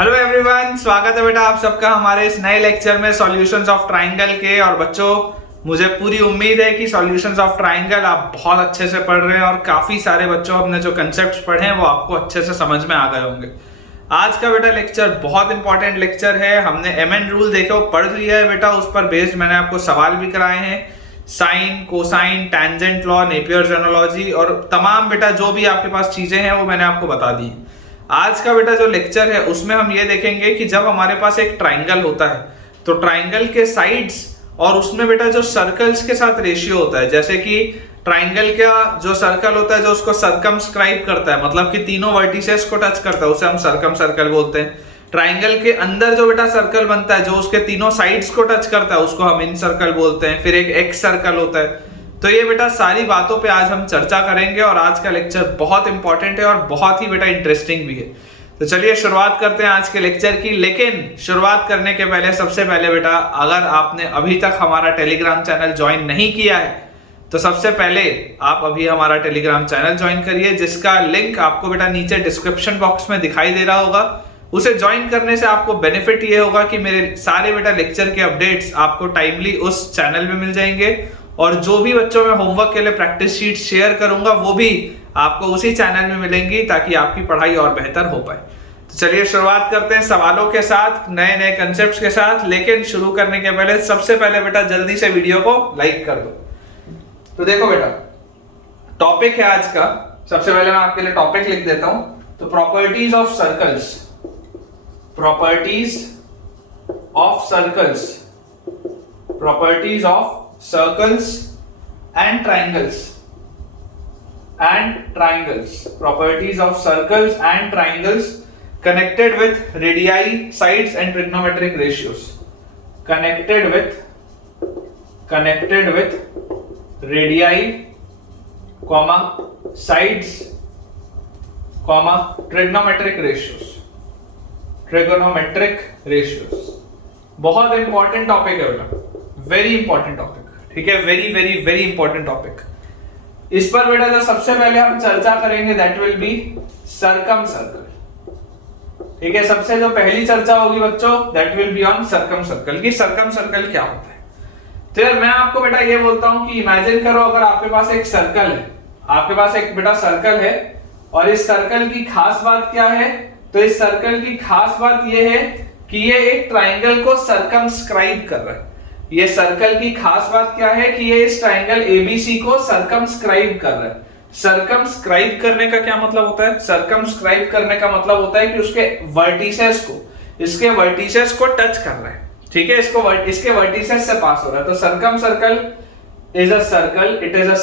Hello everyone, स्वागत है बेटा आप सबका हमारे इस नए लेक्चर में सॉल्यूशंस ऑफ ट्रायंगल के। और बच्चों, मुझे पूरी उम्मीद है कि सॉल्यूशंस ऑफ ट्रायंगल आप बहुत अच्छे से पढ़ रहे हैं और काफी सारे बच्चों हमने जो कंसेप्ट्स पढ़े हैं वो आपको अच्छे से समझ में आ गए होंगे। आज का बेटा लेक्चर बहुत इंपॉर्टेंट लेक्चर है। हमने MN रूल देखो पढ़ लिया है बेटा, उस पर बेस्ड मैंने आपको सवाल भी कराए हैं। Sine, cosine, tangent law, Napier's analogy और तमाम बेटा जो भी आपके पास चीजें हैं वो मैंने आपको बता दी। आज का बेटा जो लेक्चर है उसमें हम ये देखेंगे कि जब हमारे पास एक ट्राइंगल होता है तो ट्राइंगल के साइड्स और उसमें बेटा जो सर्कल्स के साथ रेशियो होता है, जैसे कि ट्राइंगल का जो सर्कल होता है जो उसको सर्कमस्क्राइब करता है, मतलब कि तीनों वर्टिसेस को टच करता है, उसे हम सर्कम सर्कल बोलते हैं। ट्राइंगल के अंदर जो बेटा सर्कल बनता है जो उसके तीनों साइड्स को टच करता है उसको हम इन सर्कल बोलते हैं। फिर एक एक्स सर्कल होता है। तो ये बेटा सारी बातों पे आज हम चर्चा करेंगे और आज का लेक्चर बहुत इंपॉर्टेंट है और बहुत ही बेटा इंटरेस्टिंग भी है। तो चलिए शुरुआत करते हैं आज के लेक्चर की। लेकिन शुरुआत करने के पहले सबसे पहले बेटा, अगर आपने अभी तक हमारा टेलीग्राम चैनल ज्वाइन नहीं किया है तो सबसे पहले आप अभी हमारा टेलीग्राम चैनल ज्वाइन करिए, जिसका लिंक आपको बेटा नीचे डिस्क्रिप्शन बॉक्स में दिखाई दे रहा होगा। उसे ज्वाइन करने से आपको बेनिफिट ये होगा कि मेरे सारे बेटा लेक्चर के अपडेट्स आपको टाइमली उस चैनल में मिल जाएंगे और जो भी बच्चों में होमवर्क के लिए प्रैक्टिस शीट शेयर करूंगा वो भी आपको उसी चैनल में मिलेंगी, ताकि आपकी पढ़ाई और बेहतर हो पाए। तो चलिए शुरुआत करते हैं सवालों के साथ, नए नए कंसेप्ट्स के साथ। लेकिन शुरू करने के पहले सबसे पहले बेटा जल्दी से वीडियो को लाइक कर दो। तो देखो बेटा, टॉपिक है आज का। सबसे पहले मैं आपके लिए टॉपिक लिख देता हूं। तो properties of circles, properties of circles, properties of circles and triangles, properties of circles and triangles connected with radii, sides and trigonometric ratios, connected with radii, comma sides, comma trigonometric ratios। बहुत important topic है बेटा, very important topic, ठीक है, very very very important topic. इस पर बेटा जो सबसे पहले हम चर्चा करेंगे that will be circum circle. ठीक है, सबसे जो पहली चर्चा होगी बच्चों that will be on circum circle की सर्कम सर्कल क्या होता है। तो यार मैं आपको बेटा ये बोलता हूं कि इमेजिन करो अगर आपके पास एक सर्कल है, आपके पास एक बेटा सर्कल है और इस सर्कल की खास बात क्या है। तो इस सर्कल की खास बात ये है कि ये एक ट्राइंगल को सर्कमस्क्राइब कर रहा है। ये सर्कल की खास बात क्या है कि ये इस ट्राइंगल ABC को सर्कमस्क्राइब कर रहा है। सर्कमस्क्राइब करने का क्या मतलब होता है? सर्कमस्क्राइब करने का मतलब होता है कि उसके वर्टिसेस को, इसके वर्टिसेस को टच कर रहा है। ठीक है, इसके वर्टिसेस से पास हो रहा है। तो circum circle is a circle, it is a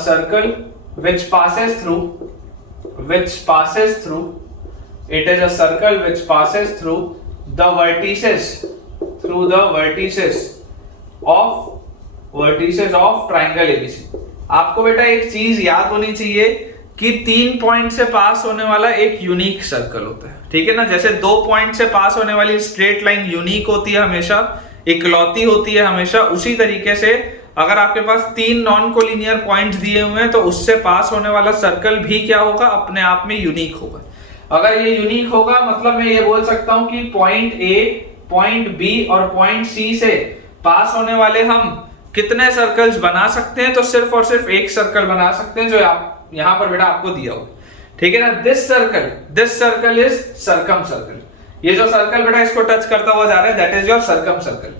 circle which passes through, it is a circle which passes through the vertices of triangle ABC। आपको बेटा एक चीज याद होनी चाहिए कि 3 पॉइंट से पास होने वाला एक यूनिक सर्कल होता है। ठीक है ना, जैसे 2 पॉइंट से पास होने वाली स्ट्रेट लाइन यूनिक होती है हमेशा, इकलौती होती है हमेशा, उसी तरीके से अगर आपके पास 3 नॉन कोलिनियर पॉइंट्स दिए हुए हैं तो उससे पास होने वाला सर्कल भी क्या होगा, अपने आप में यूनिक होगा। अगर ये यूनिक होगा मतलब मैं ये बोल सकता हूं कि पॉइंट A, पॉइंट B और पॉइंट C से पास होने वाले हम कितने सर्कल्स बना सकते हैं। तो सिर्फ और सिर्फ एक सर्कल बना सकते हैं जो आप यहां पर बेटा आपको दिया होगा। ठीक है ना, this circle is circum circle. ये जो सर्कल बेटा इसको टच करता हुआ जा रहा है that is your circum circle.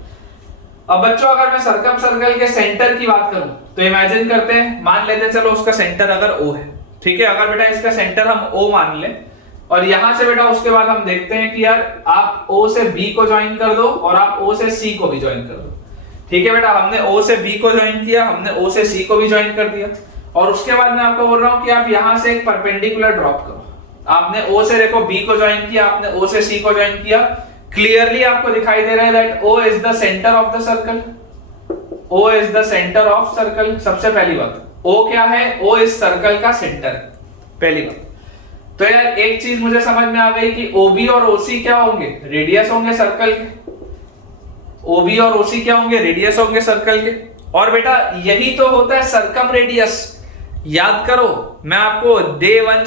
अब बच्चों अगर मैं सर्कम सर्कल के सेंटर की बात करूं तो इमेजिन करते हैं, मान लेते हैं चलो उसका सेंटर अगर O है। ठीक है, अगर बेटा इसका सेंटर हम O मान लें और यहां से बेटा उसके बाद हम देखते हैं कि यार आप O से B को ज्वाइन कर दो और आप O से C को भी ज्वाइन कर दो। ठीक है बेटा, हमने O से B को ज्वाइन किया, हमने O से C को भी ज्वाइन कर दिया और उसके बाद मैं आपको बोल रहा हूं कि आप यहां से एक परपेंडिकुलर ड्रॉप करो। आपने O से देखो B को ज्वाइन किया, आपने O से C को ज्वाइन किया, क्लियरली आपको दिखाई दे रहा है that O is the centre of the circle. O is the centre of circle. सबसे पहली बात, O क्या है? O इस सर्कल का सेंटर, पहली बात। तो यार एक चीज मुझे समझ में आ गई कि OB और OC क्या होंगे? रेडियस होंगे सर्कल के। OB और OC क्या होंगे? रेडियस होंगे सर्कल के। और बेटा यही तो होता है सर्कम रेडियस। याद करो, मैं आपको डे वन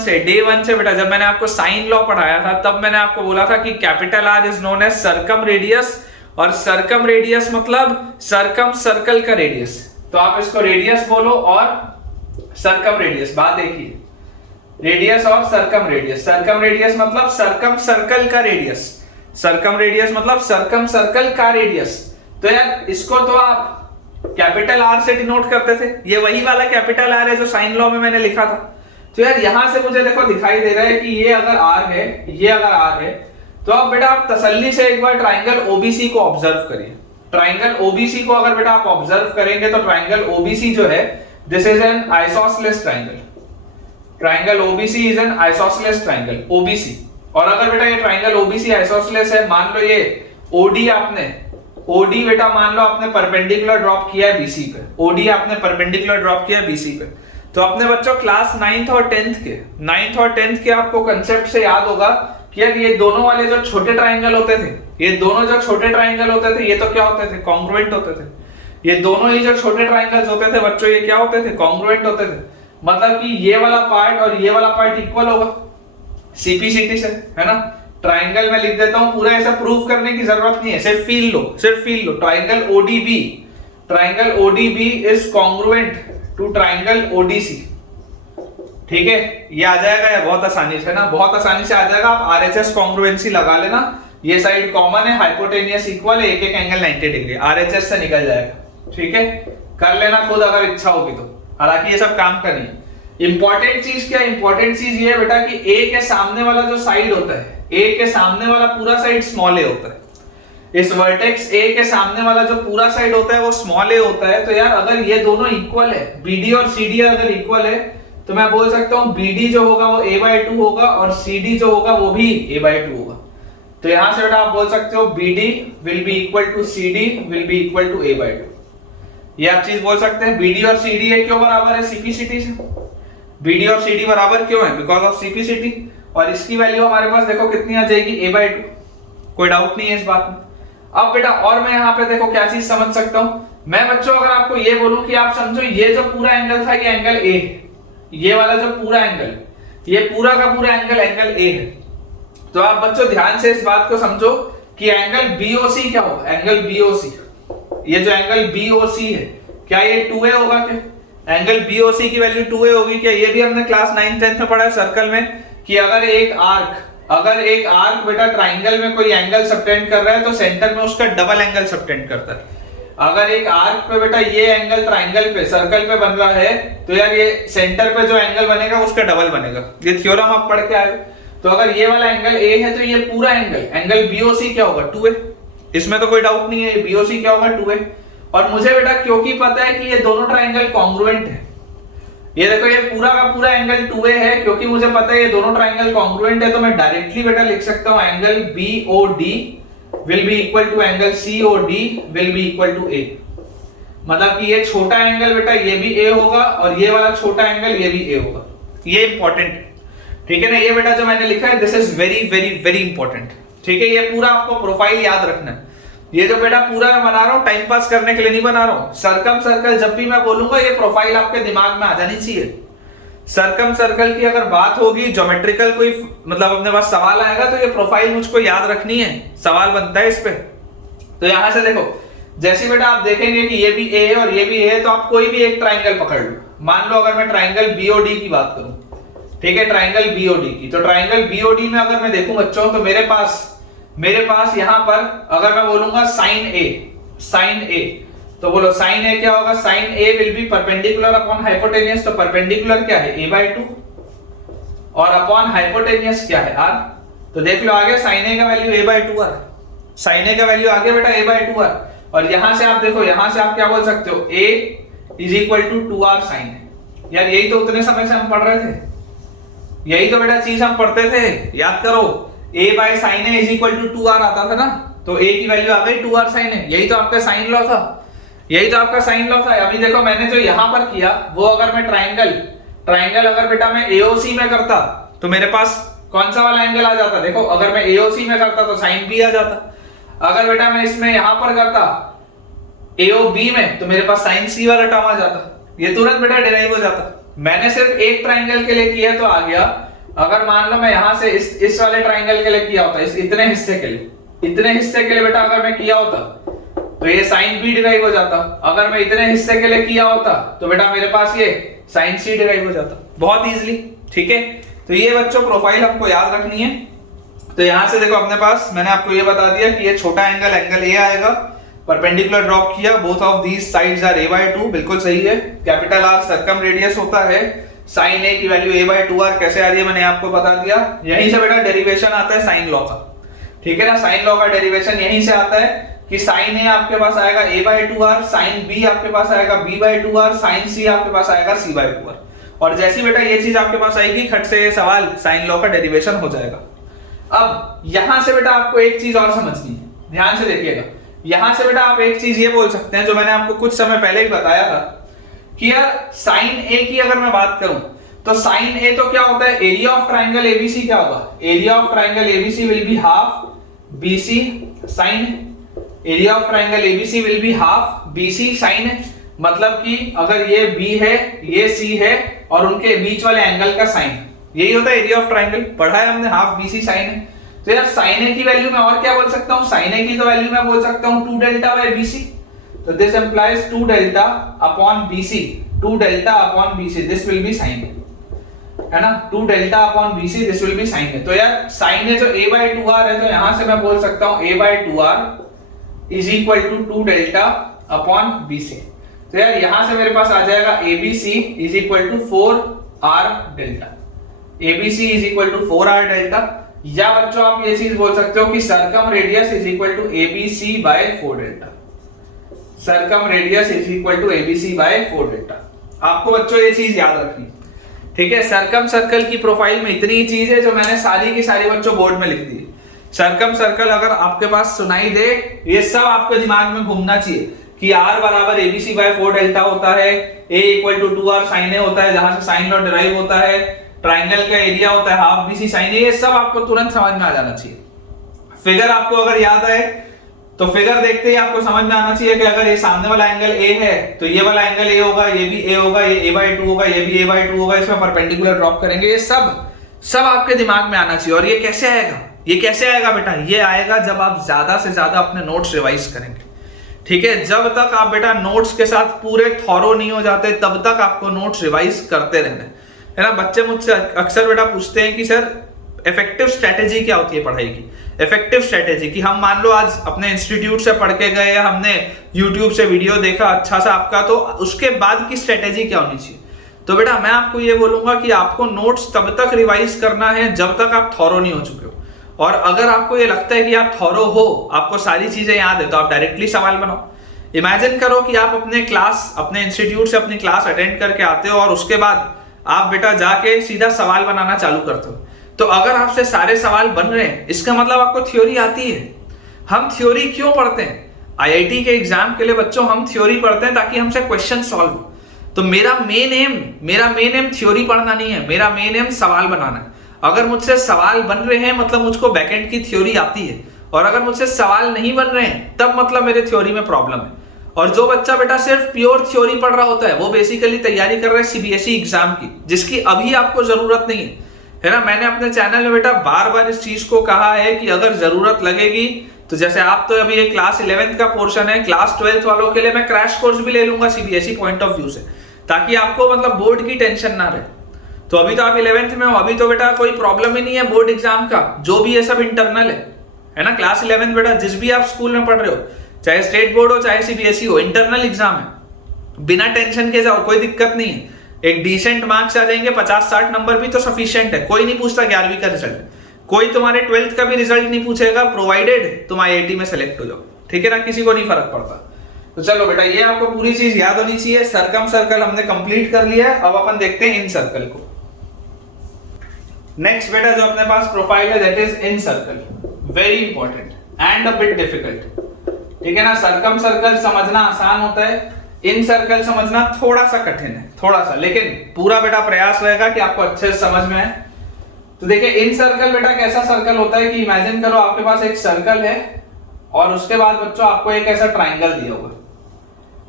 से बेटा जब मैंने आपको साइन लॉ पढ़ाया था तब मैंने आपको बोला था कि capital R is known as circumradius, और सर्कम रेडियस मतलब सर्कम सर्कल का रेडियस, तो आप इसको रेडियस बोलो और सर्कम रेडियस। बात एक ही, रेडियस और सर्कम रेडियस। सर्कम रेडियस मतलब सर्कम सर्कल का रेडियस, सर्कम रेडियस मतलब सर्कम सर्कल का रेडियस। तो यार इसको तो आप कैपिटल आर से डिनोट करते थे, ये वही वाला कैपिटल आर है जो साइन लॉ में मैंने लिखा था। तो यार यहां से मुझे देखो दिखाई दे रहा है कि ये अगर आर है, ये अगर आर है, तो अब बेटा आप तसल्ली से एक बार ट्राइंगल ओबीसी को ऑब्जर्व करिए। ट्राइंगल ओबीसी को अगर बेटा आप ऑब्जर्व करेंगे तो ट्राइंगल ओबीसी जो है this is an isosceles triangle. Triangle OBC is an isosceles triangle OBC. और अगर बेटा ये ट्राइंगल ओबीसी आइसोसेलेस है, मान लो ये ओडी आपने ओडी बेटा मान लो आपने परपेंडिकुलर ड्रॉप किया है बीसी पे, ओडी आपने परपेंडिकुलर ड्रॉप किया है बीसी पे, तो अपने बच्चों क्लास 9th और 10th के आपको कंसेप्ट से याद होगा कि यार ये दोनों वाले जो छोटे ट्राइंगल होते थे, ये दोनों जो छोटे ट्राइंगल होते थे ये तो क्या होते थे, कॉन्ग्रुएंट होते थे। ये दोनों ही जो छोटे ट्राइंगल्स होते थे बच्चों ये क्या होते थे, कॉन्ग्रुएंट होते थे। मतलब कि ये वाला पार्ट और ये वाला पार्ट इक्वल होगा सीपीसीटी से, है ना। ट्राइंगल में लिख देता हूं, पूरा ऐसा प्रूफ करने की जरूरत नहीं है, सिर्फ फील लो। Triangle ODB is congruent to triangle ODC. ठीक है, ये आ जाएगा या बहुत आसानी से ना, बहुत आसानी से आ जाएगा। आप आरएचएस कॉन्ग्रुएंसी लगा लेना, ये साइड कॉमन है, हाइपोटेनियस इक्वल है, एक एंगल 90 डिग्री, आरएचएस से निकल जाएगा। ठीक है, कर लेना खुद अगर इच्छा होगी तो, हालांकि ये सब काम करनी है। इंपॉर्टेंट चीज क्या है, इंपॉर्टेंट चीज ये है बेटा कि ए के सामने वाला जो साइड होता है, ए के सामने वाला पूरा साइड स्मॉल ए होता है। इस वर्टेक्स ए के सामने वाला जो पूरा साइड होता है वो स्मॉल ए होता है। तो यार अगर ये दोनों इक्वल है, बीडी और सीडी अगर इक्वल है, तो मैं बोल सकता हूं बीडी जो होगा वो a/2 होगा और सीडी जो होगा वो भी a/2 होगा। तो यहां से बेटा आप बोल सकते हो BD will be equal to CD will be equal to a/2। ये आप चीज बोल सकते हैं। बीडी और सीडी क्यों बराबर है सीपीसीटी से, बीडी और सीडी बराबर क्यों है, बिकॉज ऑफ सीपीसीटी। और इसकी वैल्यू हमारे पास देखो कितनी आ जाएगी, a/2, कोई डाउट नहीं है इस बात में। अब बेटा और मैं यहाँ पे देखो क्या चीज समझ सकता हूं मैं बच्चों, अगर आपको ये बोलूं कि आप समझो ये जो पूरा एंगल था ये एंगल ए, ये वाला जो पूरा एंगल, ये पूरा का पूरा एंगल ए है, तो आप बच्चों ध्यान से इस बात को समझो कि एंगल बीओसी क्या होगा, एंगल बीओसी, ये जो एंगल बीओसी है क्या ये 2a होगा क्या, एंगल बीओसी की वैल्यू 2a होगी क्या। ये भी हमने क्लास 9th 10th में पढ़ा है सर्कल में कि अगर एक आर्क बेटा ट्राइंगल में कोई एंगल सबटेंड कर रहा है तो सेंटर में उसका डबल एंगल सबटेंड करता है। अगर एक आर्क पे बेटा ये एंगल ट्राइंगल पे सर्कल पे बन रहा है तो यार ये सेंटर पे जो एंगल बनेगा उसका डबल बनेगा। ये थ्योरम आप पढ़ के आए। तो अगर ये वाला एंगल ए है तो ये पूरा एंगल बीओसी क्या होगा 2a, इसमें तो कोई डाउट नहीं है, बीओसी क्या होगा 2a। और मुझे बेटा क्योंकि पता है कि ये दोनों ट्राइंगल कॉन्ग्रुएंट है, ये देखो ये पूरा का पूरा एंगल 2a है, क्योंकि मुझे पता है ये दोनों ट्राइंगल कॉन्ग्रुएंट है, तो मैं डायरेक्टली बेटा लिख सकता हूं angle BOD will be equal to angle COD will be equal to a। मतलब कि ये छोटा एंगल बेटा ये भी a होगा और ये वाला छोटा एंगल ये भी a होगा। ये इंपॉर्टेंट है, ठीक है ना। ये बेटा जो मैंने लिखा है this is very very very important. ठीक है, ये पूरा आपको प्रोफाइल याद रखना है। ये जो बेटा पूरा मैं बना रहा हूं टाइम पास करने के लिए नहीं बना रहा हूं। सर्कम सर्कल जब भी मैं बोलूंगा ये प्रोफाइल आपके दिमाग में आ जानी चाहिए। सर्कम सर्कल की अगर बात होगी, ज्योमेट्रिकल कोई मतलब अपने पास सवाल आएगा तो ये प्रोफाइल मुझको याद रखनी है, सवाल बनता है इस पे। तो यहां से देखो जैसे बेटा आप देखेंगे कि ये भी ए है और ये भी ए है, तो आप कोई भी एक ट्राइंगल पकड़ लो। मान लो अगर मैं ट्राइंगल बीओडी की बात करूं, ठीक है, ट्राइंगल बीओडी की, तो ट्राइंगल बीओडी में अगर मैं देखूं बच्चों तो मेरे पास यहां पर अगर मैं बोलूंगा साइन ए, तो बोलो साइन ए क्या होगा, sine A will be perpendicular upon hypotenuse. तो परपेंडिकुलर क्या है a/2 और अपॉन हाइपोटेनियस क्या है r। तो देख लो आगे साइन ए का वैल्यू a/2 r, साइन ए का वैल्यू आगे बेटा a/2 r। और यहां से आप देखो, यहां से आप क्या बोल सकते हो, a is equal to 2r sine a. यार यही तो उतने समय से हम पढ़ रहे थे, यही तो बेटा चीज हम पढ़ते थे, याद करो। a by sine A is equal to 2r आता था ना, तो a की वैल्यू आ गई 2r साइन ए। यही तो आपका साइन लॉ था, यही तो आपका साइन लॉ था। अभी देखो मैंने जो यहां पर किया वो अगर मैं ट्राइंगल अगर बेटा मैं AOC में करता तो मेरे पास कौन सा वाला एंगल आ जाता, देखो अगर मैं AOC में करता तो साइन B आ जाता। अगर बेटा मैं इसमें यहां पर करता AOB में तो मेरे पास साइन C वाला टर्म आ जाता। ये तुरंत बेटा डिराइव हो जाता। मैंने सिर्फ एक ट्राइंगल के लिए किया तो आ गया। अगर मान लो मैं यहां से इस वाले ट्राइंगल के लिए किया होता, इस इतने हिस्से के लिए बेटा अगर मैं किया होता तो ये साइन बी डिराइव हो जाता। अगर मैं इतने हिस्से के लिए किया होता तो बेटा मेरे पास ये साइन सी डिराइव हो जाता, बहुत इजीली। ठीक है, तो ये बच्चों प्रोफाइल हमको याद रखनी है। तो यहां से देखो अपने पास मैंने आपको ये बता दिया कि ये छोटा एंगल ए आएगा, परपेंडिकुलर ड्रॉप किया, both of these sides are a/2, बिल्कुल सही है। कैपिटल आर सर्कम रेडियस होता है, साइन ए की वैल्यू a/2r कैसे आ रही है मैंने आपको बता दिया। यहीं से बेटा डेरिवेशन आता है साइन लॉ का, ठीक है ना। साइन लॉ का डेरिवेशन यहीं से आता है कि साइन ए आपके पास आएगा a/2r, साइन बी आपके पास आएगा b/2r, साइन सी आपके पास आएगा c/2r। और जैसी बेटा ये चीज आपके पास आएगी, खट से ये सवाल साइन लॉ का डेरिवेशन हो जाएगा। अब यहां से बेटा आपको एक चीज और समझनी है, ध्यान से देखिएगा। यहां से बेटा आप एक चीज ये बोल सकते हैं जो मैंने आपको कुछ समय पहले ही बताया था कि यार साइन ए की अगर मैं बात करूं तो साइन ए तो क्या होता है, एरिया ऑफ ट्राइंगल एबीसी क्या होगा, area of triangle ABC will be half BC sine, area of triangle ABC will be half BC sine. मतलब कि अगर ये बी है ये सी है और उनके बीच वाले एंगल का साइन, यही होता है एरिया ऑफ ट्राइंगल, पढ़ा है हमने, हाफ बीसी साइन है। तो यार साइन ए की वैल्यू मैं और क्या बोल सकता हूं, साइन ए की तो वैल्यू मैं बोल सकता हूं 2 डेल्टा बाय बीसी। तो this implies 2 delta upon BC, 2 delta upon BC, this will be sine A, है ना। 2 delta upon BC, this will be sine A. तो यार साइन ए जो a/2r है, तो यहां से मैं बोल सकता हूं a/2r is equal to 2 delta upon BC. तो यार यहां से मेरे पास आ जाएगा abc is equal to 4r delta, abc is equal to 4r delta. या बच्चों आप ये चीज बोल सकते हो कि circumradius is equal to abc by 4 delta, circumradius is equal to abc by 4 delta. आपको बच्चों ये चीज याद रखनी, ठीक है। सर्कम सर्कल की प्रोफाइल में इतनी चीज है जो मैंने सारी की सारी बच्चों बोर्ड में लिख दी है। सर्कम सर्कल अगर आपके पास सुनाई दे, ये सब आपके दिमाग में घूमना चाहिए कि r बराबर abc बाय 4 डेल्टा होता है, a equal to 2r sin a होता है, जहां से साइन लॉ डिराइव होता है, ट्राइंगल का एरिया होता है हाफ बीसी साइन ए, ये सब आपको तुरंत समझ में आ जाना चाहिए। फिगर आपको अगर याद आए तो फिगर देखते ही आपको समझ में आना चाहिए कि अगर ये सामने वाला एंगल ए है तो ये वाला एंगल ए होगा, ये भी ए होगा, ये a/2 होगा, ये भी a/2 होगा, इसमें परपेंडिकुलर ड्रॉप करेंगे। ये सब आपके दिमाग में आना चाहिए। और ये कैसे आएगा, ये कैसे आएगा बेटा, ये आएगा जब आप ज्यादा से ज्यादा अपने नोट्स रिवाइज करेंगे, ठीक है। जब तक आप बेटा नोट्स के साथ पूरे थॉरो नहीं हो जाते तब तक आपको नोट्स रिवाइज करते रहना है ना। बच्चे मुझसे अक्सर बेटा पूछते हैं कि सर इफेक्टिव स्ट्रेटेजी क्या होती है पढ़ाई की। इफेक्टिव स्ट्रेटेजी कि हम मान लो आज अपने इंस्टीट्यूट से पढ़ के गए, हमने यूट्यूब से वीडियो देखा अच्छा सा आपका, तो उसके बाद की स्ट्रेटेजी क्या होनी चाहिए। तो बेटा मैं आपको ये बोलूंगा कि आपको नोट्स तब तक रिवाइज करना है जब तक आप थॉरो नहीं हो चुके हो। और अगर आपको ये लगता है कि आप थॉरो हो, आपको सारी चीजें याद है, तो आप डायरेक्टली सवाल बनाओ। इमेजिन करो कि आप अपने क्लास, अपने इंस्टीट्यूट से अपनी क्लास अटेंड करके आते हो और उसके बाद आप बेटा जाके सीधा सवाल बनाना चालू करते हो। तो अगर आपसे सारे सवाल बन रहे हैं, इसका मतलब आपको थ्योरी आती है। हम थ्योरी क्यों पढ़ते हैं, आईआईटी के एग्जाम के लिए बच्चों हम थ्योरी पढ़ते हैं ताकि हमसे क्वेश्चन सॉल्व हो। तो मेरा मेन एम थ्योरी पढ़ना नहीं है, मेरा मेन एम सवाल बनाना है। अगर मुझसे सवाल बन रहे हैं मतलब मुझको बैकएंड की थ्योरी आती है, और अगर मुझसे सवाल नहीं बन रहे हैं तब मतलब मेरे थ्योरी में प्रॉब्लम है। और जो बच्चा बेटा सिर्फ प्योर थ्योरी पढ़ रहा होता है वो बेसिकली तैयारी कर रहा है सीबीएसई एग्जाम की, जिसकी अभी आपको जरूरत नहीं है ना। मैंने अपने चैनल में बेटा बार बार इस चीज को कहा है कि अगर जरूरत लगेगी तो जैसे आप तो अभी ये क्लास 11th का पोर्शन है, क्लास 12th वालों के लिए मैं क्रैश कोर्स भी ले लूंगा सीबीएसई पॉइंट ऑफ व्यू से, ताकि आपको मतलब बोर्ड की टेंशन ना रहे। तो अभी तो आप 11th में हो, अभी तो बेटा कोई प्रॉब्लम ही नहीं है बोर्ड एग्जाम का, जो भी है सब इंटरनल है ना। क्लास 11th बेटा जिस भी आप स्कूल में पढ़ रहे हो, चाहे स्टेट बोर्ड हो चाहे सीबीएसई हो, इंटरनल एग्जाम है, बिना टेंशन के जाओ, कोई दिक्कत नहीं है। एक डिसेंट मार्क्स आ जाएंगे, 50-60 नंबर भी तो सफिशिएंट है। कोई नहीं पूछता 11वीं का रिजल्ट, कोई तुम्हारे 12th का भी रिजल्ट नहीं पूछेगा, प्रोवाइडेड तुम आईआईटी में सेलेक्ट हो जाओ, ठीक है ना, किसी को नहीं फर्क पड़ता। तो चलो बेटा ये आपको पूरी चीज याद होनी चाहिए। सर्कम सर्कल हमने कंप्लीट कर लिया है, अब अपन देखते हैं इन सर्कल को। नेक्स्ट बेटा जो अपने पास प्रोफाइल है that is in circle, very important and a bit difficult, ठीक है ना। सर्कम सर्कल समझना आसान होता है, इन सर्कल समझना थोड़ा सा कठिन है, थोड़ा सा, लेकिन पूरा बेटा प्रयास रहेगा कि आपको अच्छे से समझ में आए। तो देखिए इन सर्कल बेटा कैसा सर्कल होता है कि इमेजिन करो आपके पास एक सर्कल है और उसके बाद बच्चों आपको एक ऐसा ट्राइंगल दिया हुआ,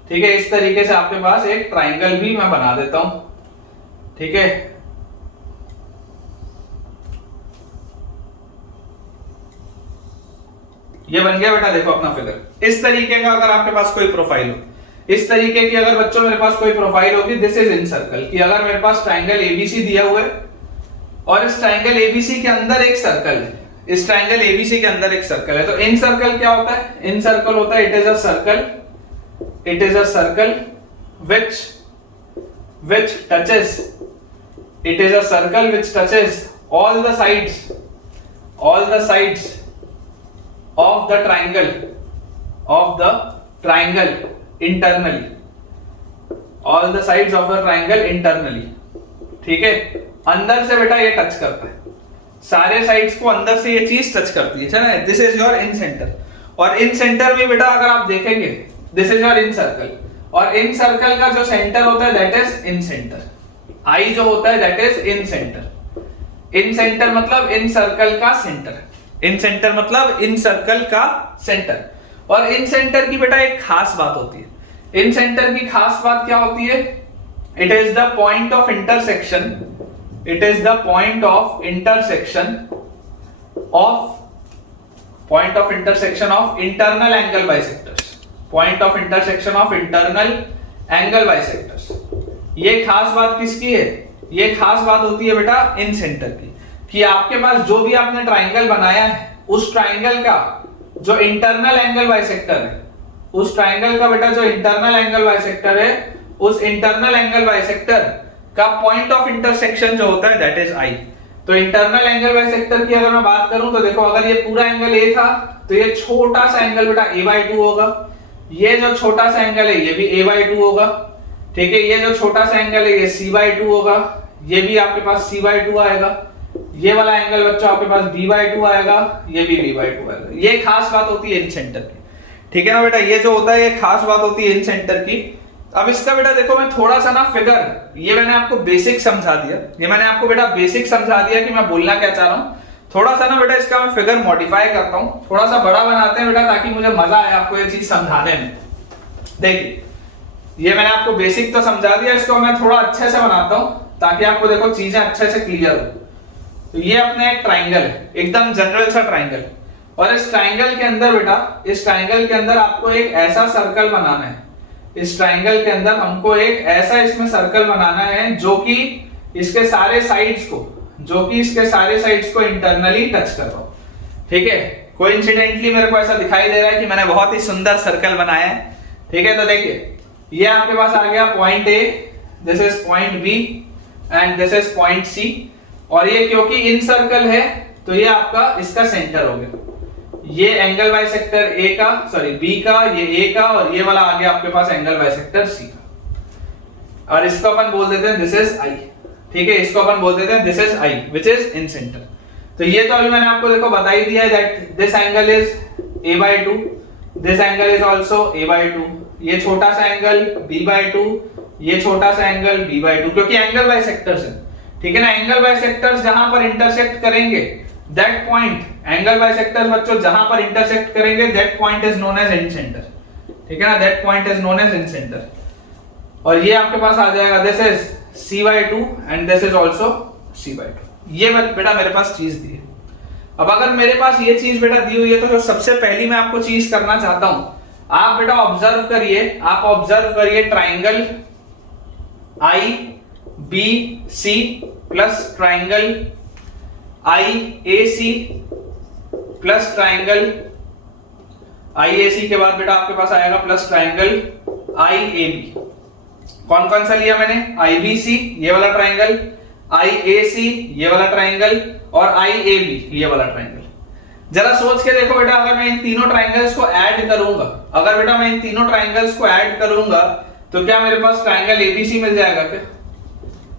ठीक है। इस तरीके से आपके पास एक ट्राइंगल भी मैं बना देता हूं, ठीक है, ये बन गया बेटा देखो अपना फिगर। इस तरीके का अगर आपके पास कोई प्रोफाइल हो, इस तरीके की अगर बच्चों मेरे पास कोई प्रोफाइल होगी, दिस इज इन सर्कल, कि अगर मेरे पास ट्राइंगल एबीसी दिया हुआ है और इस ट्राइंगल एबीसी के अंदर एक सर्कल है, इस ट्राइंगल एबीसी के अंदर एक सर्कल है, तो इन सर्कल क्या होता है? इन सर्कल होता है it is a circle which touches, it is a circle which touches all the sides of the triangle internally, all the sides of the triangle internally, ठीक है, अंदर से बेटा ये टच करता है, सारे साइड्स को अंदर से ये चीज टच करती है, ना। This is your in centre, और इन सेंटर में बेटा अगर आप देखेंगे this is your in circle, और इन सर्कल का जो सेंटर होता है दैट इज इन सेंटर, आई जो होता है that is in centre. In centre मतलब इन सर्कल का सेंटर, इन सेंटर मतलब इन सर्कल का सेंटर। और इन सेंटर की बेटा एक खास बात होती है, इन सेंटर की खास बात क्या होती है? It is the point of intersection, it is the point of intersection of internal angle bisectors, point of intersection of internal angle bisectors। ये खास बात किसकी है? ये खास बात होती है बेटा इन सेंटर की, कि आपके पास जो भी आपने ट्राइंगल बनाया है उस ट्राइंगल का जो इंटरनल एंगल बाइसेक्टर है, उस ट्राइंगल का बेटा जो इंटरनल एंगल बाइसेक्टर है, उस इंटरनल एंगल बाइसेक्टर का पॉइंट ऑफ इंटरसेक्शन जो होता है दैट इज आई। तो इंटरनल एंगल बाइसेक्टर की अगर मैं बात करूं तो देखो, अगर ये पूरा एंगल ए था तो ये छोटा सा एंगल बेटा a/2 होगा, ये जो छोटा सा एंगल है ये भी a/2 होगा, ठीक है, ये जो छोटा सा एंगल है ये c/2 होगा, ये भी आपके पास c/2 आएगा, ये वाला एंगल बच्चों आपके पास b/2 आएगा, ये भी b/2 आएगा। ये खास बात होती है इन सेंटर की, ठीक है ना बेटा, ये जो होता है ये खास बात होती है इन सेंटर की। अब इसका बेटा देखो मैं थोड़ा सा ना फिगर, ये मैंने आपको बेसिक समझा दिया, ये मैंने आपको बेटा बेसिक समझा दिया कि मैं बोलना क्या चाह रहा हूँ। थोड़ा सा ना बेटा इसका मैं फिगर मॉडिफाई करता हूँ, थोड़ा सा बड़ा बनाते हैं बेटा, ताकि मुझे मजा आए आपको ये चीज समझाने में। देखिए ये मैंने आपको बेसिक तो समझा दिया, इसको मैं थोड़ा अच्छे से बनाता हूँ ताकि आपको देखो चीजें अच्छे से क्लियर हो। तो ये अपना एक ट्राइंगल है, एकदम जनरल सा ट्राइंगल, और इस ट्राइंगल के अंदर बेटा, इस ट्राइंगल के अंदर आपको एक ऐसा सर्कल बनाना है, इस ट्राइंगल के अंदर हमको एक ऐसा इसमें सर्कल बनाना है जो कि इसके सारे साइड्स को इंटरनली टच कर रहा हो, ठीक है। कोइंसिडेंटली मेरे को ऐसा दिखाई दे रहा है कि मैंने बहुत ही सुंदर सर्कल बनाया है, ठीक है। तो देखिए ये आपके पास आ गया point A, this is point B and this is point C, और ये क्योंकि इन सर्कल है तो ये आपका इसका सेंटर हो गया। ये एंगल बाइसेक्टर ए का, सॉरी बी का, ये ए का, और ये वाला आ गया आपके पास एंगल बाइसेक्टर सी का, और इसको अपन बोल देते हैं दिस इज आई, ठीक है, इसको अपन बोल देते हैं this is I which is in centre. तो ये तो अभी मैंने आपको देखो बता ही दिया है that this angle is a/2, this angle is also a/2, ये छोटा सा एंगल b/2, ये छोटा सा एंगल b/2, क्योंकि एंगल बाइसेक्टर्स है, ठीक है ना। एंगल बाइसेक्टर्स जहां पर इंटरसेक्ट करेंगे दैट पॉइंट, एंगल बाइसेक्टर्स बच्चों जहां पर इंटरसेक्ट करेंगे that point is known as incentre, ठीक है ना, that point is known as incentre. और ये आपके पास आ जाएगा this is c/2 and this is also c/2। ये बेटा मेरे पास चीज दी है। अब अगर मेरे पास ये चीज बेटा दी हुई है तो जो सबसे पहली मैं आपको चीज करना चाहता हूं, आप बेटा ऑब्जर्व करिए triangle IBC plus triangle IAC plus triangle IAC के बाद बेटा आपके पास आएगा प्लस ट्राइंगल IAB। कौन कौन सा लिया मैंने? IBC ये वाला ट्राइंगल, IAC ये वाला ट्राइंगल, और IAB ये वाला ट्राइंगल। जरा सोच के देखो बेटा, अगर मैं इन तीनों ट्राइंगल्स को ऐड करूंगा, तो क्या मेरे पास ट्राइंगल ABC मिल जाएगा क्या?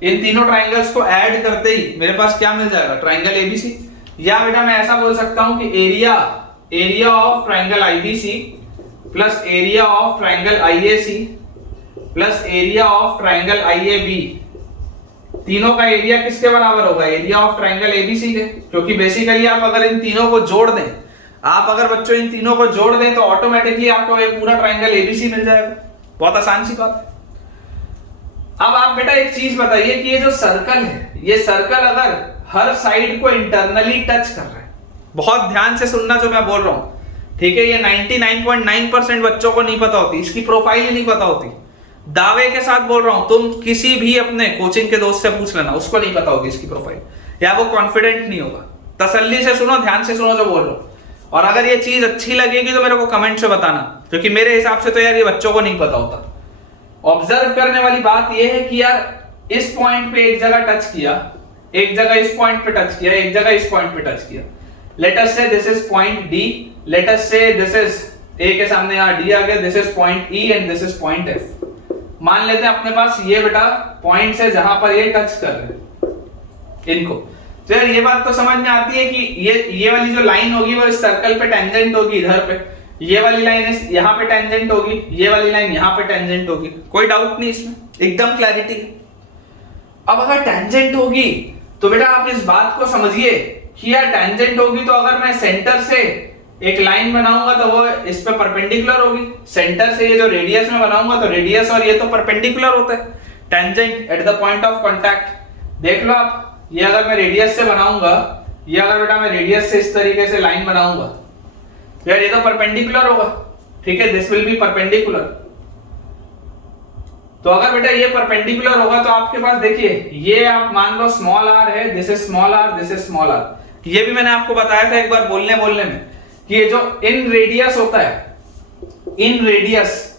इन तीनों ट्राइंगल्स को ऐड करते ही मेरे पास क्या मिल जाएगा? Triangle ABC। या बेटा मैं ऐसा बोल सकता हूं कि area of triangle IBC plus area of triangle IAC plus area of triangle IAB, तीनों का एरिया किसके बराबर होगा? एरिया ऑफ ट्राइंगल ABC के। क्योंकि बेसिकली आप अगर इन तीनों को जोड़ दें, बच्चों इन तीनों को जोड़ दें तो ऑटोमेटिकली आपको ये पूरा ट्राइंगल ABC मिल जाएगा। बहुत आसान सी बात है। अब आप बेटा एक चीज बताइए कि ये जो सर्कल है, ये सर्कल अगर हर साइड को इंटरनली टच कर रहा है, बहुत ध्यान से सुनना जो मैं बोल रहा हूं, ठीक है, ये 99.9% बच्चों को नहीं पता होती, इसकी प्रोफाइल ही नहीं पता होती। दावे के साथ बोल रहा हूं, तुम किसी भी अपने कोचिंग के दोस्त से पूछ लेना, उसको नहीं पता होगी इसकी प्रोफाइल, या वो कॉन्फिडेंट नहीं होगा। तसल्ली से सुनो, ध्यान से सुनो जो बोल रहा हूं, और अगर ये चीज अच्छी लगेगी तो मेरे को कमेंट से बताना, क्योंकि मेरे हिसाब से तो यार ये बच्चों को नहीं पता होता। ऑब्जर्व करने वाली बात ये है कि यार इस पॉइंट पे एक जगह टच किया, एक जगह इस पॉइंट पे टच किया, एक जगह इस पॉइंट पे टच किया। लेट अस से this is point D, let us से दिस इज ए के सामने यहां डी आ गया, this is point E and this is point F. मान लेते हैं अपने पास ये बेटा पॉइंट है जहां पर ये टच कर रहे हैं इनको। तो यार ये बात तो समझ में आती है कि ये वाली जो लाइन होगी वो इस सर्कल पे टेंजेंट होगी इधर पे, ये वाली लाइन इस यहां पे टेंजेंट होगी, ये वाली लाइन यहां पे टेंजेंट होगी, कोई डाउट नहीं इसमें, एकदम क्लैरिटी। अब अगर टेंजेंट होगी तो बेटा आप इस बात को समझिए कि यार टेंजेंट होगी तो अगर मैं सेंटर से एक लाइन बनाऊंगा तो वो इस पे परपेंडिकुलर होगी। सेंटर से ये जो रेडियस में बनाऊंगा तो रेडियस और ये तो परपेंडिकुलर होता है, tangent at the point of contact. देख लो आप, ये अगर मैं रेडियस से बनाऊंगा, ये अगर बेटा मैं रेडियस से इस तरीके से लाइन बनाऊंगा यार ये तो परपेंडिकुलर होगा, ठीक है, दिस विल बी परपेंडिकुलर। तो अगर बेटा ये परपेंडिकुलर होगा तो आपके पास देखिए ये आप मान लो स्मॉल आर है, this is small R, this is small R. ये भी मैंने आपको बताया था एक बार बोलने में कि ये जो इन रेडियस होता है, इन रेडियस